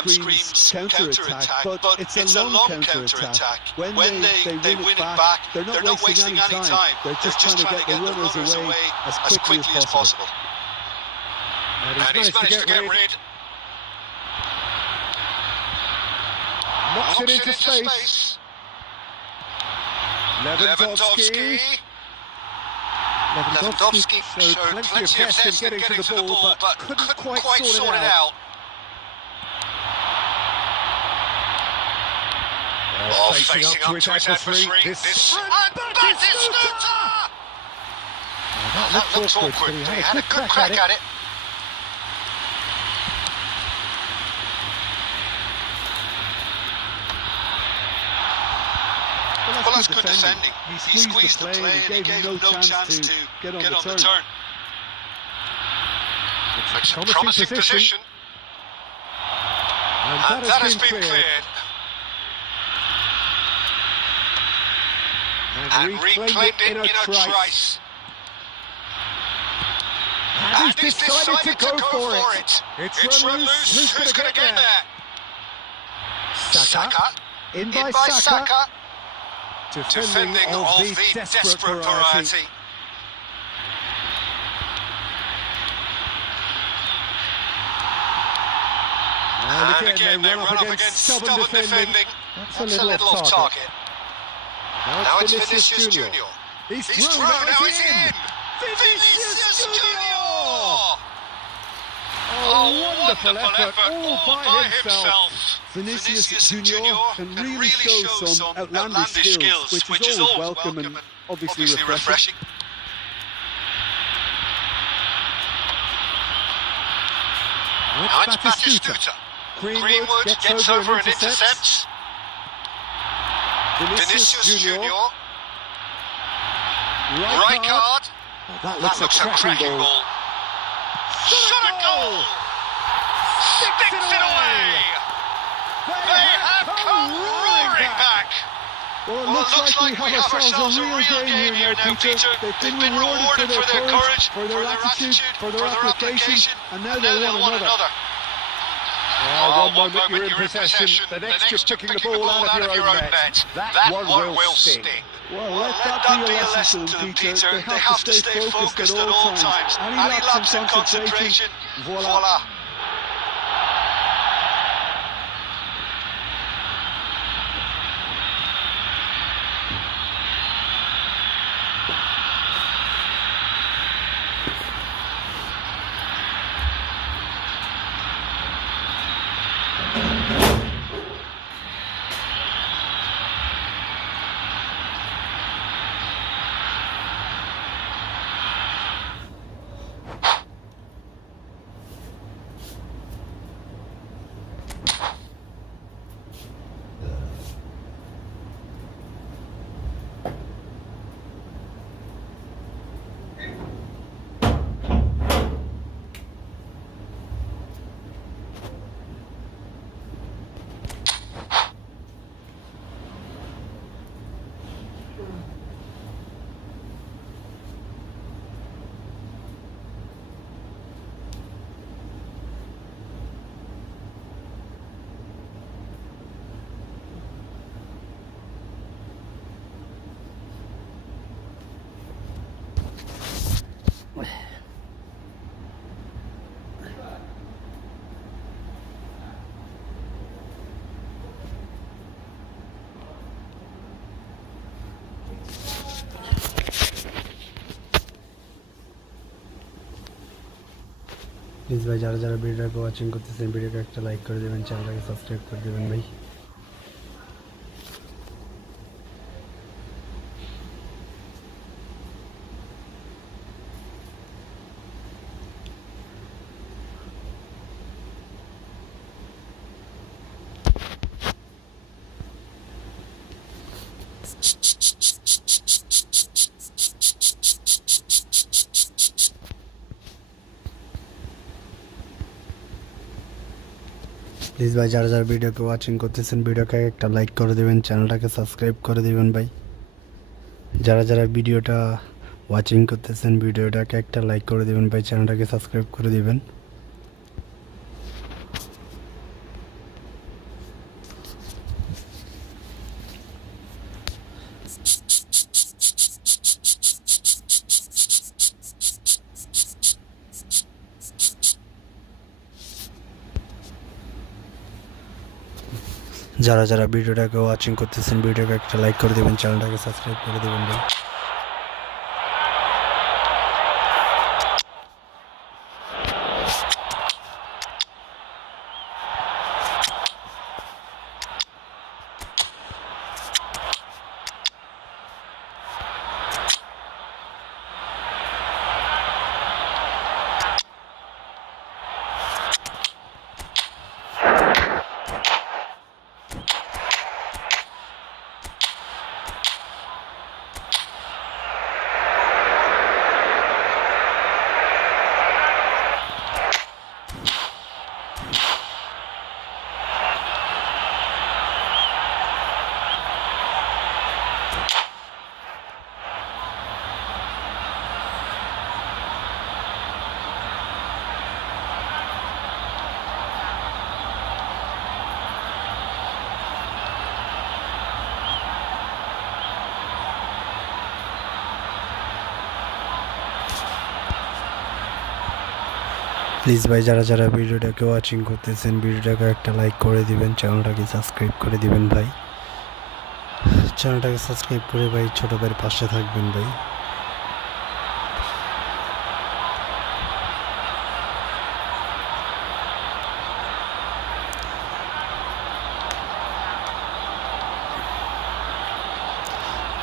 screams counter-attack, but it's a long counter-attack. When they win it back, they're not wasting any time. They're just trying to get the runners away as quickly as possible. And he's managed to get rid. Knocks it into space. Lewandowski showed plenty of zest in getting to the ball, but couldn't quite sort it out. Facing up to his adversary. This Batistuta! That looks awkward, but he had a good crack at it. Well, that's good defending. He squeezed the play and he gave him no chance to get on the turn. It's a promising position. And that has been cleared. And reclaimed it in a trice. And he's decided to go for it. It's run loose. Who's going to get there? Saka. In by Saka. Defending of the desperate variety. And again, they run up against stubborn defending. That's a little off target. Now it's Vinicius Junior. He's through, now it's in! Vinicius Junior! Oh, wonderful effort all by himself. Vinicius Junior can really show some outlandish skills, which is always welcome and obviously refreshing. Now it's Batistuta. Greenwood gets over and intercepts. Vinicius Junior. Right card. That looks a cracking goal. Shot a goal! Sticks it away! They have come roaring back! Well, it looks like we have ourselves a real game here now, Peter. They've been rewarded for their courage, for their attitude, for their application, and now they want another. One moment you're in possession, the next you're picking the ball out of your own net. That one will sting. Well, let that be a lesson to them, Peter. They have to stay focused at all times. Any lapse in concentration, voila. Please ভাই যারা যারা ভিডিওটাকে watching করতেছেন ভিডিওকে একটা like করে দেবেন, চ্যানেলটাকে সাবস্ক্রাইব করে দেবেন ভাই। প্লিজ ভাই যারা যারা ভিডিওকে ওয়াচিং করতেছেন ভিডিওকে একটা লাইক করে দেবেন, চ্যানেলটাকে সাবস্ক্রাইব করে দেবেন ভাই। যারা যারা ভিডিওটা ওয়াচিং করতেছেন ভিডিওটাকে একটা লাইক করে দেবেন ভাই, চ্যানেলটাকে সাবস্ক্রাইব করে দেবেন। যারা যারা ভিডিওটাকে ওয়াচিং করতেছেন ভিডিওকে একটা লাইক করে দেবেন, চ্যানেলটাকে সাবস্ক্রাইব করে দেবেন ভাই। প্লিজ ভাই যারা যারা ভিডিওটাকে ওয়াচিং করতেছেন ভিডিওটাকে একটা লাইক করে দিবেন, চ্যানেলটাকে সাবস্ক্রাইব করে দিবেন ভাই। চ্যানেলটাকে সাবস্ক্রাইব করে ভাই ছোট ভাইয়ের পাশে থাকবেন ভাই।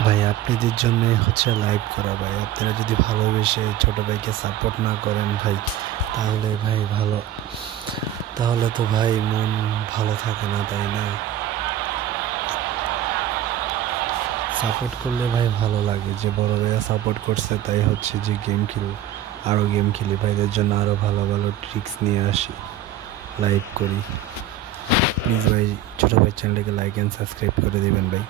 ভাই আপনাদের জন্য হচ্ছে লাইভ করা ভাই, আপনারা যদি ভালোবেসে ছোট ভাইকে সাপোর্ট না করেন ভাই তাহলে তো ভাই মন ভালো থাকে না, তাই না? সাপোর্ট করলে ভাই ভালো লাগে, যে বড় ভাইয়া সাপোর্ট করছে তাই হচ্ছে যে আরও গেম খেলি ভাইদের জন্য, আরও ভালো ভালো ট্রিক্স নিয়ে আসি, লাইভ করি। প্লিজ ভাই ছোট ভাই চ্যানেলটাকে লাইক অ্যান্ড সাবস্ক্রাইব করে দিবেন ভাই।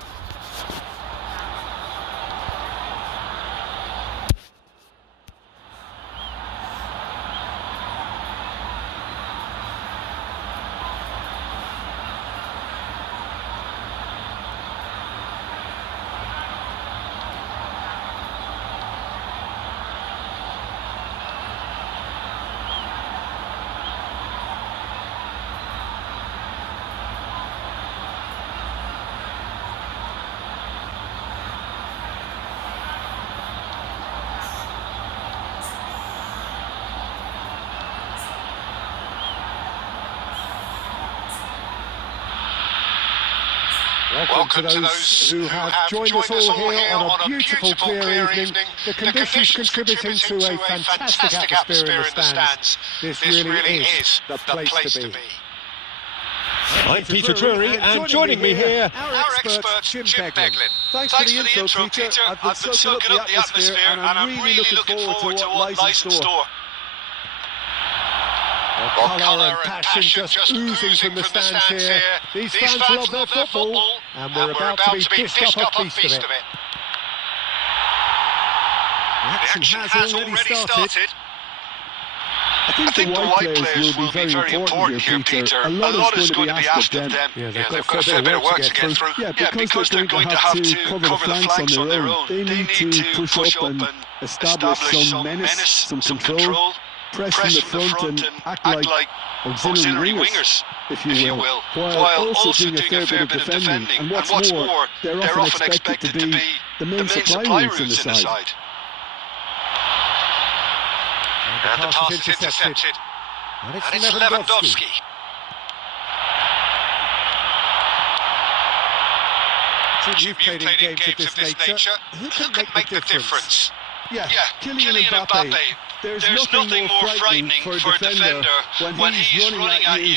Welcome to those who have joined us all here on a beautiful, clear evening. The conditions contributing to a fantastic atmosphere in the stands. This really is the place to be. I'm Peter Drury, and joining me here, our expert Jim Beglin. Thanks for the intro, Peter. I've been soaking up the atmosphere, and I'm really looking forward to what lies in store. colour and passion just oozing from the stands here. These fans love their football, and we're about to be dished up a feast of it. The action has already started. I think the white players will be very important here, Peter. A lot is going to be asked of them. They've got a fair bit of work to get through. Yeah, because they're going to have to cover the flanks on their own. They need to push up and establish some menace, some control, press in the front and act like auxiliary wingers, if you will, while also doing a fair bit of defending. And what's more, they're often expected to be the main supply routes in the side. And the pass is intercepted. And it's Lewandowski. You've played in games of this nature. Who can make the difference? Yeah, Kylian Mbappe. There's nothing more frightening for a defender when he's running at you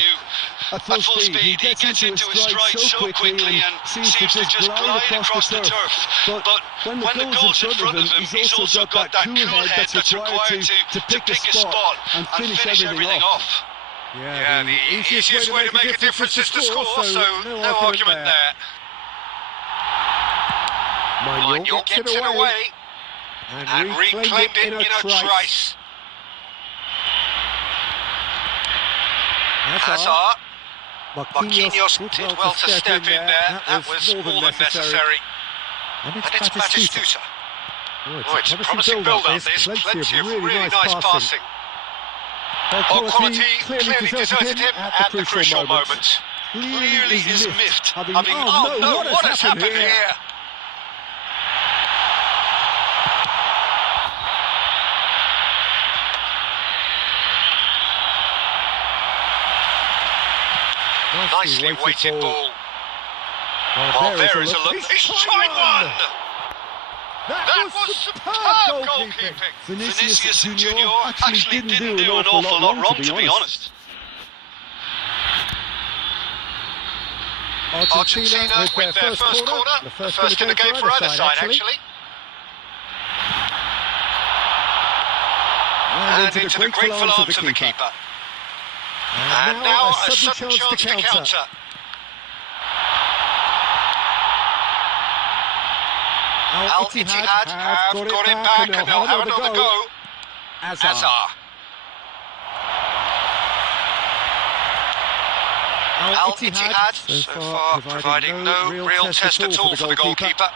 at full speed. He gets into his stride so quickly and seems to just glide across the turf. But when the goal's in front of him, he's also got that cool head that's required to pick a spot and finish everything off. Yeah, the easiest way to make a difference is to score, so no argument there. Maignan gets it away and reclaimed it in a trice. Hazard. Marquinhos did well to step in there. That was more than necessary. And it's Batistuta. Oh, it's a promising build-up, this. Plenty of really nice passing. Quality clearly deserted him at the crucial moment. Clearly is miffed. Having, oh no, what has happened here? Nicely weighted ball. Oh, there is a look. He's tried one! That was superb goalkeeping. Vinicius Junior actually didn't do an awful lot wrong, to be honest. Argentina with their first corner. The first in the game for either side, actually. And into the grateful arms of the keeper. And now a sudden chance to counter. Al-Ittihad have got it back and they'll have another go. Hazard. Al-Ittihad so far providing no real test at all for the goalkeeper.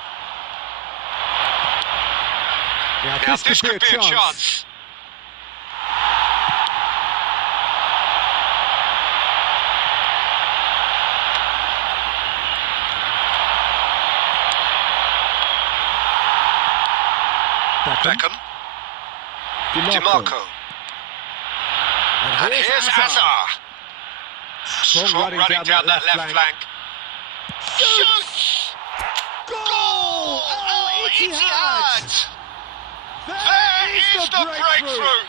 Now this could be a chance. Beckham. DiMarco. And here's Hazard. Strong running down that left flank. Shoots! Goal! Al-Ittihad! There is the breakthrough!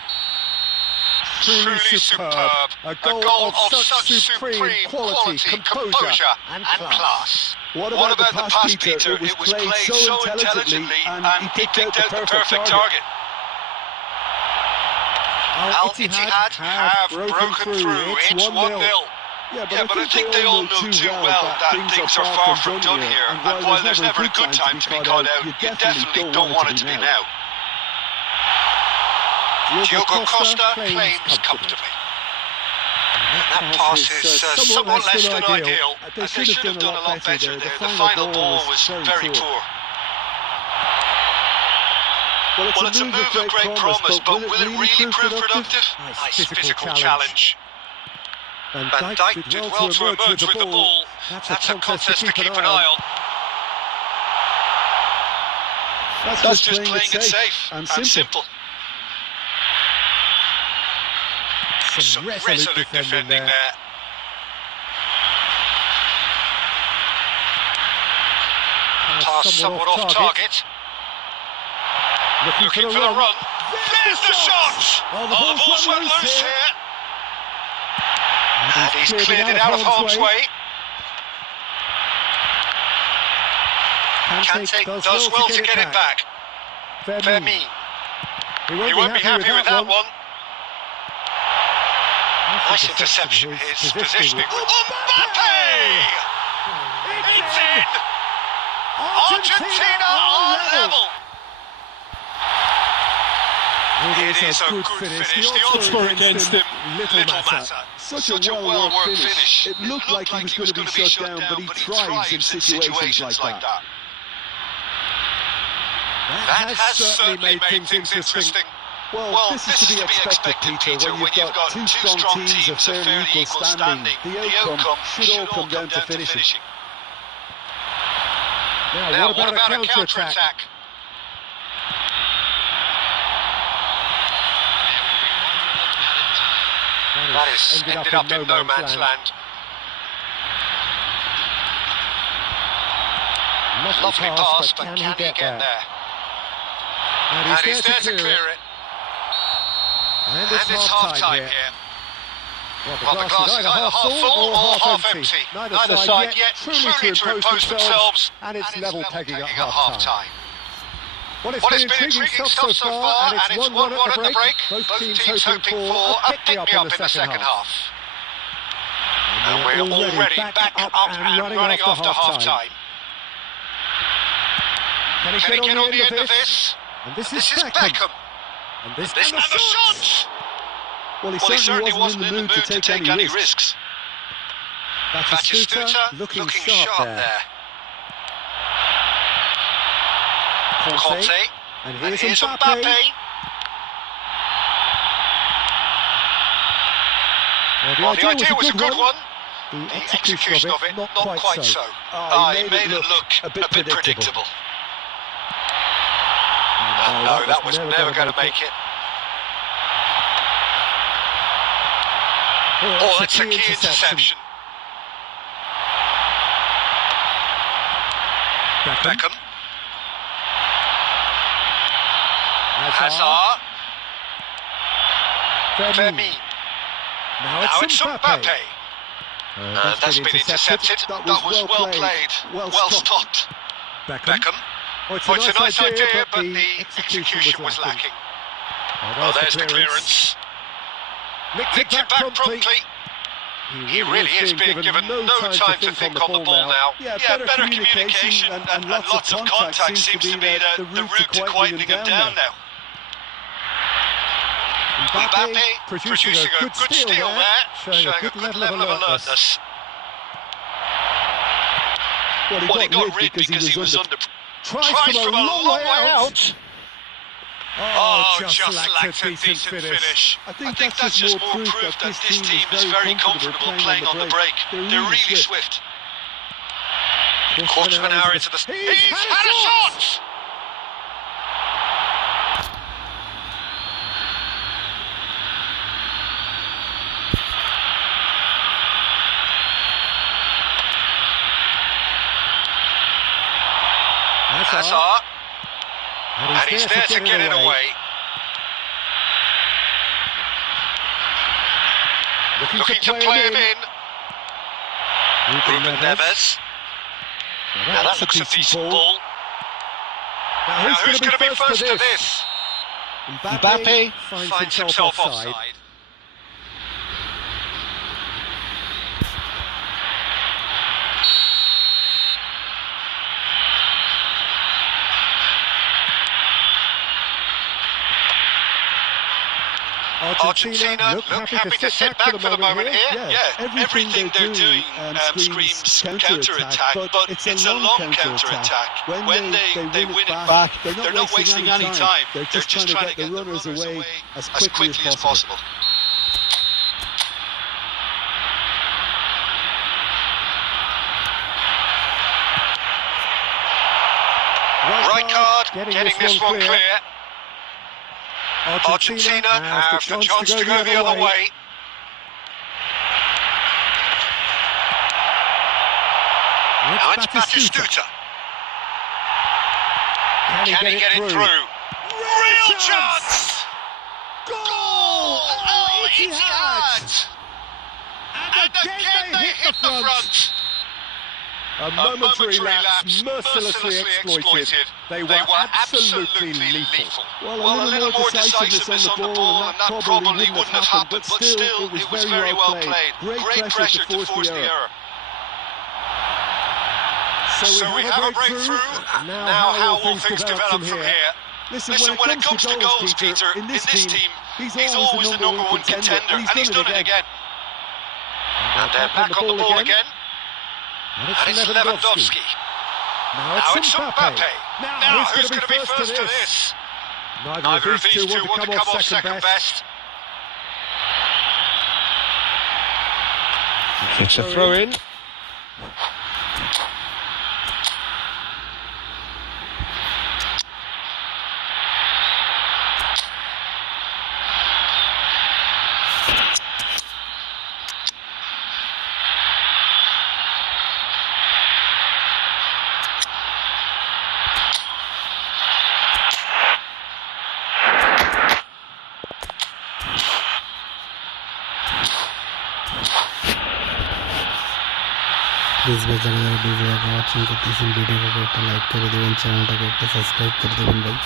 Truly superb. A goal of such supreme quality, composure and class. What about the pass, Peter? It was played so intelligently and he picked out the perfect target. Al-Ittihad have broken through. It's 1-0. Yeah, but I think they all know too well that things are far from done here. And while there's never a good time to be caught out, you definitely don't want it to be now. Diogo Costa claims comfortably. That pass is somewhat less than ideal. They should have done a lot better there. The final ball was very poor. Well, it's a move of great promise, but will it really prove productive? Nice physical challenge. Van Dijk did well to emerge with the ball. That's a contest to keep an eye on. That's just playing it safe and simple. Some resolute defending there. Pass somewhat off target. Looking for the run. There's the shot! Oh, the ball's went loose here. And he's cleared it out of harm's way. Kante does well to get it back. Fermin. He won't be happy with that one. Nice interception. His positioning. Mbappe! It's in! Argentina are level! It is a good finish. The odds were against him. Little matter. Such a well-worked finish. It looked like he was going to be shut down, but he thrives in situations like that. That has certainly made things interesting. Well, this is to be expected, Peter, when you've got two strong teams of fairly equal standing. The outcome should all come down to finishing. Now, what about a counter-attack? That is ended up in no man's land. Lovely pass, but can he get there? And he's there to clear it. And it's half-time here. Well, the glass is either half full or half empty. Neither side yet truly to impose themselves, and it's level pegging at half-time. Well, it's been intriguing stuff so far, and it's 1-1 at the break. Both teams hoping for a pick-me-up in the second half. And we're already back up and running after half-time. Can he get on the end of this? And this is Beckham. And this and the shot! Well, he certainly wasn't in the mood to take any risks. Batistuta looking sharp there. Conte. And here's Mbappe. Well, the idea was a good one. The execution of it, not quite so. He made it look a bit predictable. No, that was never going to make it. Oh, that's a key interception. Beckham. Hazard. Fermin. Now it's Mbappe. That's been intercepted. That was well played. Well stopped. Beckham. Oh, it's a nice idea, but the execution was lacking. Oh, there's the clearance. Nicked it back promptly. He really is being given no time to think on the ball now. Yeah, better communication and lots of contact seems to be the route to quietening him down now. Mbappe producing a good steal there, showing a good level of alertness. Well, he got rid because he was under. Tries from a long way out. Oh, just lacked a decent finish. I think that's just more proof that this team is very comfortable playing on the break. They're really swift. Quarter of an hour into the... He's had a shot! Hazard. And he's there to get it away. Looking to play him in. Ruben Neves. Now that looks a decent ball. Now who's going to be first to this? Mbappe finds himself offside. Argentina look happy to sit back for the moment here. Yeah, everything they're doing screams counter-attack, but it's a long counter-attack. When they win it back, they're not wasting any time. They're just trying to get the runners away as quickly as possible. Right card, getting this one clear. Argentina have the chance to go the other way. Now it's Batistuta. Can he get it through? Real chance! Goal! Al-Ittihad! And again they hit the front. A momentary lapse, mercilessly exploited. They were absolutely lethal. Well, a little more decisiveness on the ball, and that probably wouldn't have happened, but still, it was very well played. Great pressure to force the error. So we have a breakthrough. Now how will things develop from here? Listen, when it comes to goals, Peter, in this team, he's always the number one contender, and he's done it again. And they're back on the ball again. And it's Lewandowski. Now it's Mbappe. Now who's going to be first to this? Neither of these two want to come off second best. It's a throw-in. Please भाई जाना video को watching करते हैं video को एक like कर देवें channel को एक सब्सक्राइब कर देवें भाई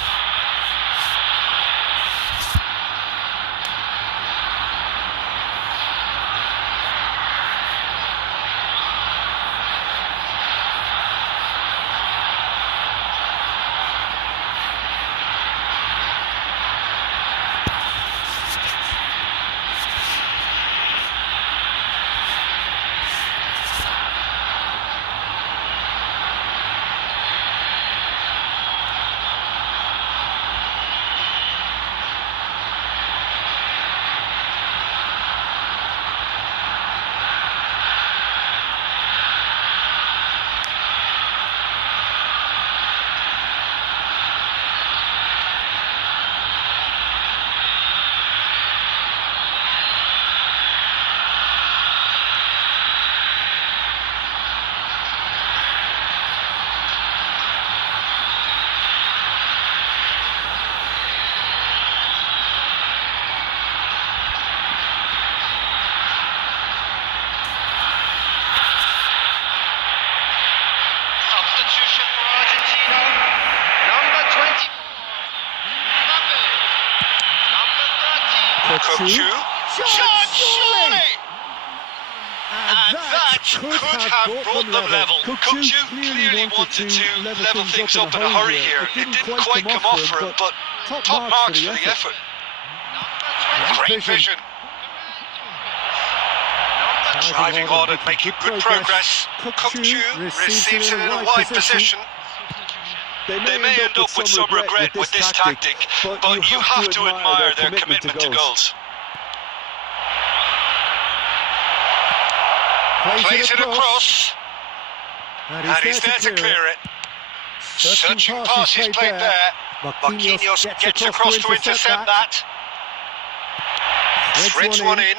Cochu, surely! And that could have brought them level. Cochu clearly wanted to level things up in a hurry here. It didn't quite come off for him, but top marks for the effort. Great vision. Driving on and making good progress. Cochu receives it in a wide position. They may end up with some regret with this tactic, but you have to admire their commitment to goals. Plays it across, and he's there to clear it. Searching pass is played there. Marquinhos gets across to intercept that. Threads one in.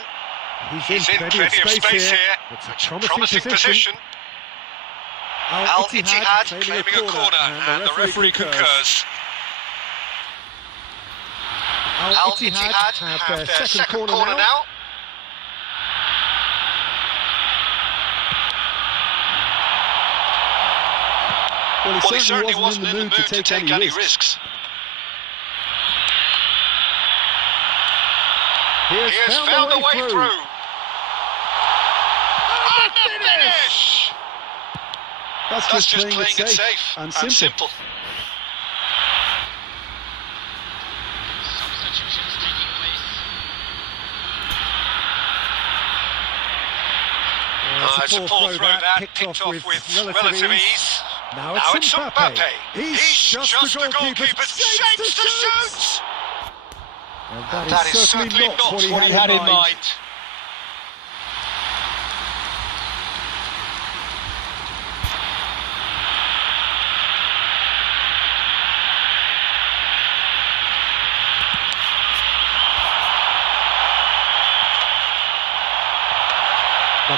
He's in plenty of space here. It's a promising position. Al-Ittihad claiming a corner, and the referee concurs. Al-Ittihad have their second corner now. Well, he certainly wasn't in the mood to take any risks. He has found a way through. And the finish! That's just playing it safe and simple. It's a poor throw that, picked off with relative ease. Now it's Mbappe. He's just the goalkeeper, shapes to shoot! And that is certainly not what he had in mind.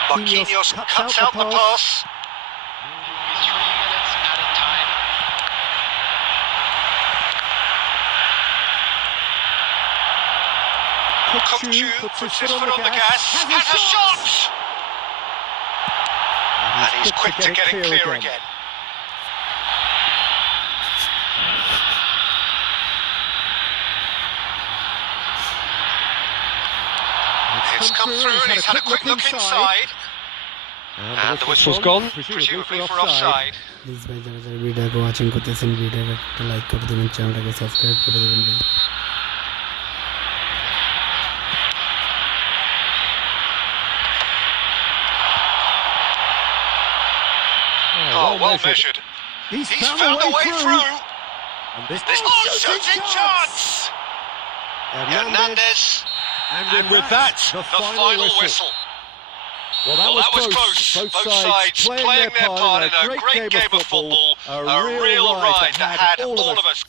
Marquinhos cuts out the pass. Kukchu puts his foot on the gas, has a shot! And he's quick to get it clear again. It's come through and he's had a quick look inside. And the whistle's gone, presumably for offside. Please ভাই যারা যারা ভিডিওকে watching করতেছেন ভিডিওকে একটা like করে দেবেন, চ্যানেলটাকে সাবস্ক্রাইব করে দেবেন ভাই। Oh, well measured. He's found a way through. And this shooting chance! Hernandez. And with that, the final whistle. Well, that was close. Both sides playing their part in a great game of football. A real ride that had all of us